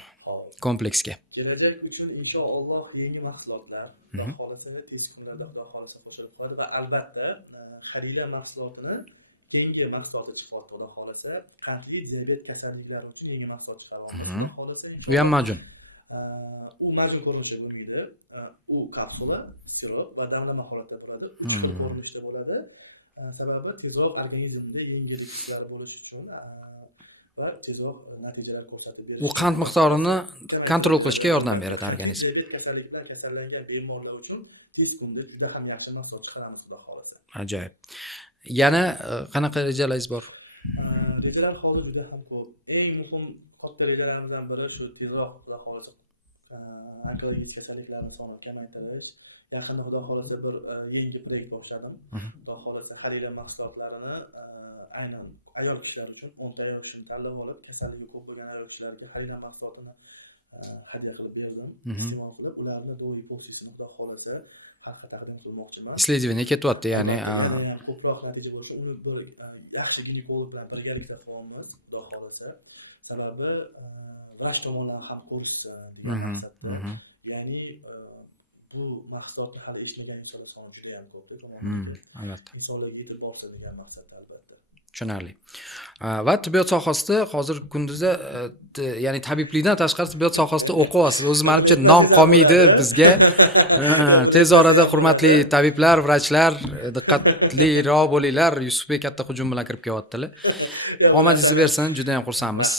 Kompleksga. Kelajak uchun inshaalloh yangi mahsulotlar, Xudo xolasa tez kunlarda Xudo xolasa qo'shilib qoladi va albatta Halila mahsulotini keyingi mahsulotlar chiqyapti Xudo xolasa, qandli diabet kasalliklari uchun yangi mahsulot chiqaryapmiz Xudo xolasa. U ham majun. U majun ko'rinishida bo'lmaydi. U kapsula, sirop va damlama holatda turadi. 3 xil ko'rinishda bo'ladi. Sababi tezroq organizmda yengilliklar bo'lishi uchun va tezroq natijalar ko'rsatib beradi. U qand miqdorini kontrol qilishga yordam beradi organizm. Diabet kasalliklar kasallangan bemorlar uchun tez kunda juda ham yaxshi mahsulot chiqaramiz Xudo xolasa. Ajoyib. Yana qanaqa rejalaringiz bor? Rejalar hozir juda ham ko'p. Eng muhim katta rejalarimizdan biri shu tezroq Xudo xolasa onkologik kasalliklarni sonini kamaytirish. Yaqinda Xudo xolasa bir yangi proyekt boshladim. Xudo xolasa Halila mahsulotlarini aynan ayol kishilar uchun 10 ta ayol kishini tanlab olib, kasalligi ko'p bo'lgan ayol kishilarga Halila mahsulotini hadya qilib berdim. Iste'mol qilib, ularni do'iy posisini Xudo xolasa xalqqa taqdim qilmoqchiman. Исследование ketyapti, ya'ni ko'proq natija bo'lishi, uni bir yaxshi ginekolog bilan birgalikda qilamiz, Xudo xolasa. Sababi vrach tomonidan ham ko'rishsin degan maqsadda. Ya'ni bu mahsulotni hali eshitmagan insonlar soni juda ham ko'p deb albatta. Insonlarga yetib borsa degan maqsadda albatta. Tushunarli. Va tibbiyot sohasida hozir kunduzda ya'ni tabiblikdan tashqari tibbiyot sohasida o'qiyapsiz. O'zi menimcha non qolmaydi bizga. Tez orada hurmatli tabiblar, vrachlar, diqqatliroq bo'linglar. Yusufbek katta hujum bilan kirib kelyaptilar. Omadingiz bersin, juda ham xursandmiz.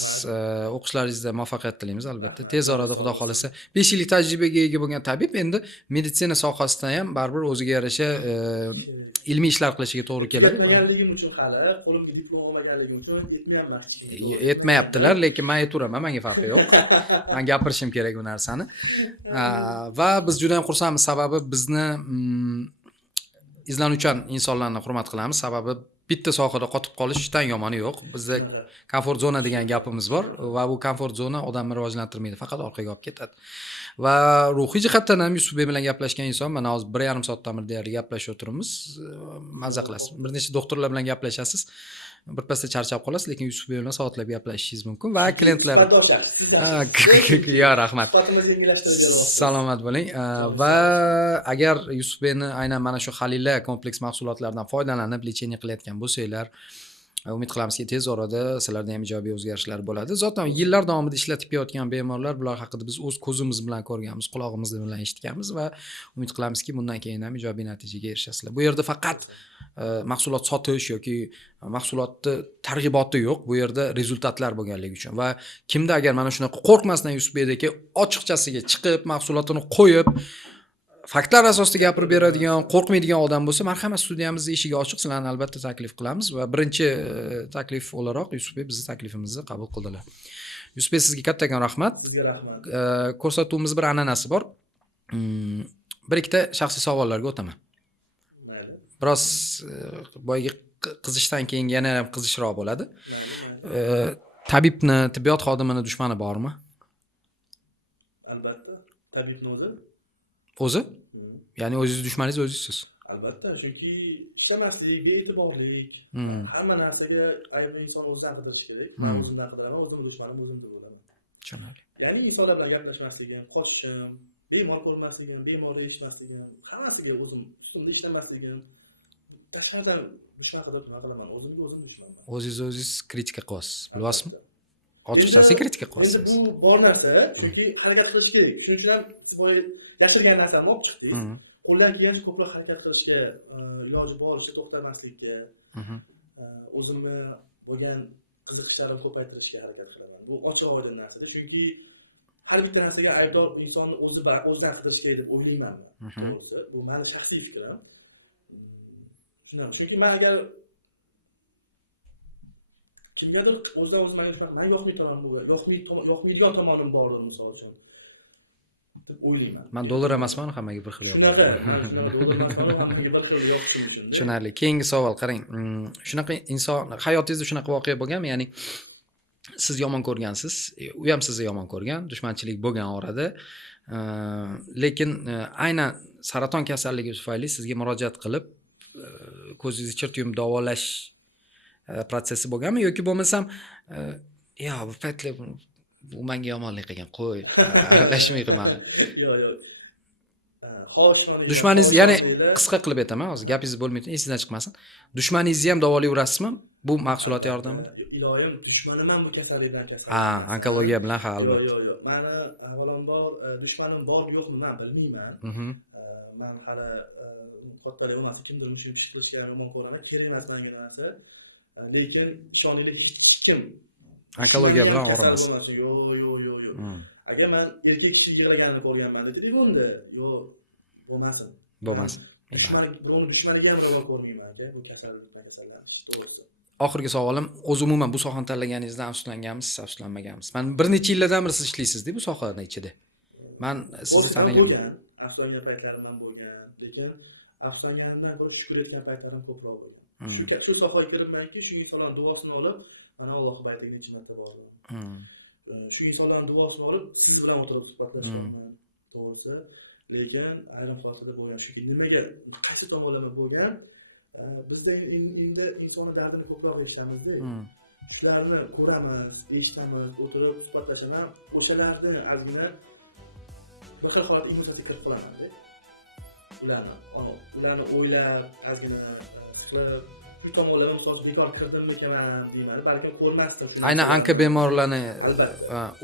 O'qishlaringizda muvaffaqiyat tilaymiz albatta. Tez orada Xudo xolasa 5 yillik tajribaga ega bo'lgan tabib endi meditsina sohasida ham baribir o'ziga yarasha ilmiy ishlar qilishiga to'g'ri keladi. Bilmaganligim uchun hali qo'limdan unga diplom olmaganligim uchun yetmayapman. Yetmayaptilar, lekin men aytaveraman, menga farqi yo'q. Men gapirishim kerak bu narsani. Va biz juda ham xursandmiz, sababi bizni izlanuvchan insonlarni hurmat qilamiz, sababi bitta sohada qotib qolishdan yomoni yo'q. Bizda komfort zona degan gapimiz bor va bu komfort zona odamni rivojlantirmaydi, faqat orqaga olib ketadi. Va ruhiy jihatdan ham Yusufbek bilan gaplashgan inson, mana hozir 1,5 soatdan beri deyarli gaplashib o'tiribmiz. Mazza qilasiz. Bir necha doktorlar bilan gaplashasiz. Birpasda charchab qolasiz, lekin Yusufbek bilan soatlab gaplashishingiz mumkin va klientlar. Yo, rahmat. Salomat bo'ling. Va agar Yusufbekni aynan mana shu Halila kompleks mahsulotlaridan foydalanib lecheniya qilayotgan bo'lsanglar, umid qilamizki tez orada sizlarda ham ijobiy o'zgarishlar bo'ladi. Zotan yillar davomida ishlatib kelayotgan bemorlar, bular haqida biz o'z ko'zimiz bilan ko'rganmiz, quloqimiz bilan eshitganmiz va umid qilamizki bundan keyin ham ijobiy natijaga erishasizlar. Bu yerda faqat mahsulot sotish yoki mahsulotni targ'iboti yo'q, bu yerda rezultatlar bo'lganligi uchun va kimda agar mana shunaqa qo'rqmasdan Yusufbekdagi ochiqchasiga chiqib, mahsulotini qo'yib faktlar asosida gapirib beradigan, qo'rqmaydigan odam bo'lsa, marhamat, studiyamizning eshigi ochiq, sizlarni albatta taklif qilamiz va birinchi taklif o'laroq Yusufbek bizning taklifimizni qabul qildilar. Yusufbek, sizga kattakon rahmat. Sizga rahmat. Ko'rsatuvimiz bir an'anasi bor. Bir ikkita shaxsiy savollarga o'taman. Mayli. Biroz boyagi qizishdan keyin yana ham qizishroq bo'ladi. Tabibni, tibbiyot xodimini dushmani bormi? Albatta. Tabibni o'zi. O'zi? Ya'ni o'zingiz dushmaningiz o'zingizsiz. Albatta, chunki ishlamaslik, bee'tiborlik, hamma narsaga aybli inson o'zidan qidirish kerak. Men o'zimdan qidiraman, o'zimni dushmanim o'zimda bo'laman. Tushunarli. Ya'ni insonlar bilan gaplashmasligim, qochishim, bemor ko'rmasligim, bemorni eshitmasligim, hammasiga o'zim ustimda ishlamasligim, tashqaridan dushman qilib qilaman, o'zimga o'zim dushmanman. O'zingiz kritika qilyapsiz, bilasizmi? Ochiqchasi kritika qilyapsiz. Endi bu bor narsa, chunki harakat qilish kerak. Shuning uchun ham siz boya yashirgan narsamni olib chiqdingiz. Qo'ldan kelgancha ko'proq harakat qilishga, iloji boricha to'xtamaslikka, o'zimni bo'lgan qiziqishlarimni ko'paytirishga harakat qilaman. Bu ochiq oydin narsa. Chunki har bitta narsaga aybdor insonni o'zidan qidirish kerak deb o'ylayman men. To'g'risi, bu meni shaxsiy fikrim. Chunki men agar kimgadir o'zidan o'zi men yoqmaydigan tomonim bor, misol uchun deb o'ylayman. Men dollar emasman, hammaga bir xil yo'q. Shunaqa, men shunaqa dollar emasman, hammaga bir xil yo'qishim uchun. Tushunarli. Keyingi savol, qarang. Shunaqa inson hayotingizda shunaqa voqea bo'lganmi? Ya'ni siz yomon ko'rgansiz, u ham sizni yomon ko'rgan, dushmanchilik bo'lgan orada. Lekin aynan saraton kasalligi tufayli sizga murojaat qilib, ko'zingizni chirt yumib davolash protsessi bo'lganmi yoki bo'lmasam yo bu paytlar bu menga yomonlik qilgan, qo'y, aralashmay qilmadi. Yo'q. Dushmaningiz, ya'ni qisqa qilib aytaman, hozir gapingiz bo'lmaydi, esingizdan chiqmasin. Dushmaningizni ham davolayverasizmi bu mahsulot yordamida? Iloyim, dushmanim ham bu kasallikdan kasal. Onkologiya bilan ha, albatta. Yo'q. Meni avvalambor dushmanim bor-yo'qmi men bilmayman. Men hali kattalar emas, kimdir mushuni pish qilishga yomon ko'raman, kerak emas menga narsa. Lekin ishoninglar, hech kim onkologiya bilan og'rimas. Yo'q. Agar men erkak kishi yig'laganini ko'rganman dedi, bunda yo'q, bo'lmasin. Dushmaniga ham ravo ko'rmayman-ku, bu kasallanish, to'g'risi. Oxirgi savolim, o'zi umuman bu sohani tanlaganingizdan afsuslanganmisiz, afsuslanmaganmisiz? Men bir necha yillardan beri siz ishlaysiz-da bu sohada ichida. Men sizni taniganman. Afsuslangan paytlarim ham bo'lgan, lekin afsuslanganimdan ko'ra shukur etgan paytlarim ko'proq bo'lgan. Shu sohaga kiribmanki, shu insonlar duosini olib, ana Alloh baytiga necha marta bordim. Shu insonlarning duosini olib, siz bilan o'tirib suhbatlashyapman, to'g'risi. Lekin ayrim holatlarda bo'lgan shuki, nimaga qaysi tomonlama bo'lgan? Bizda endi insonning dardini ko'proq eshitamiz-da. Shularni ko'ramiz, eshitamiz, o'tirib suhbatlashaman, o'shalarni ozgina bir xil holat emotsiyasiga kirib qolaman-da. Ularni o'ylab, ozgina siqilib, shu tomonlama misol uchun bekor kirdimmikan deyman, balkim ko'rmasdim. Aynan onko bemorlarni,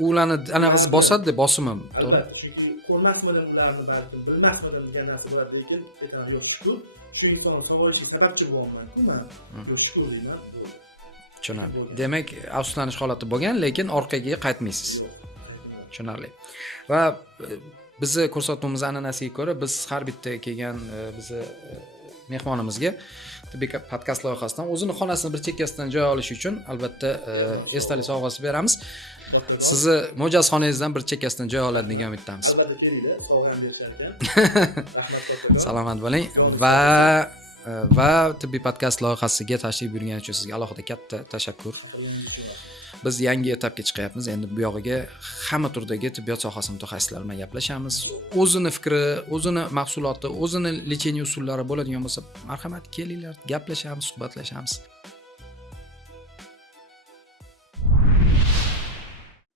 ularni anaqasi bosadi, bosimi, to'g'ri? Albatta, chunki ko'rmasmidim ularni, balkim bilmasmidim degan narsa bo'ladi, lekin aytaman, yo'q, shukur, shu inson sog'ayishiga sababchi bo'lyapman. Yo'q, shukur deyman. Tushunarli. Demak, afsuslanish holati bo'lgan, lekin orqaga qaytmaysiz. Tushunarli. Va bizni ko'rsatuvimiz an'anasiga ko'ra biz har bitta kelgan bizni mehmonimizga tibbiy podkast loyihasidan o'zini xonasini bir chekkasidan joy olish uchun albatta esdalik sovg'asi beramiz. Sizni mo'jazxonangizdan bir chekkasidan joy oladi degan umiddamiz. Albatta kelinglar, sovg'a ham berishar ekan. Rahmat kattakon. Salomat bo'ling va tibbiy podkast loyihasiga tashrif buyurganingiz uchun sizga alohida katta tashakkur. Biz yangi etapga chiqyapmiz. Endi bu yog'iga hamma turdagi tibbiyot sohasi mutaxassislari bilan gaplashamiz. O'zini fikri, o'zini mahsuloti, o'zini lecheniya usullari bo'ladigan bo'lsa, marhamat kelinglar, gaplashamiz, suhbatlashamiz.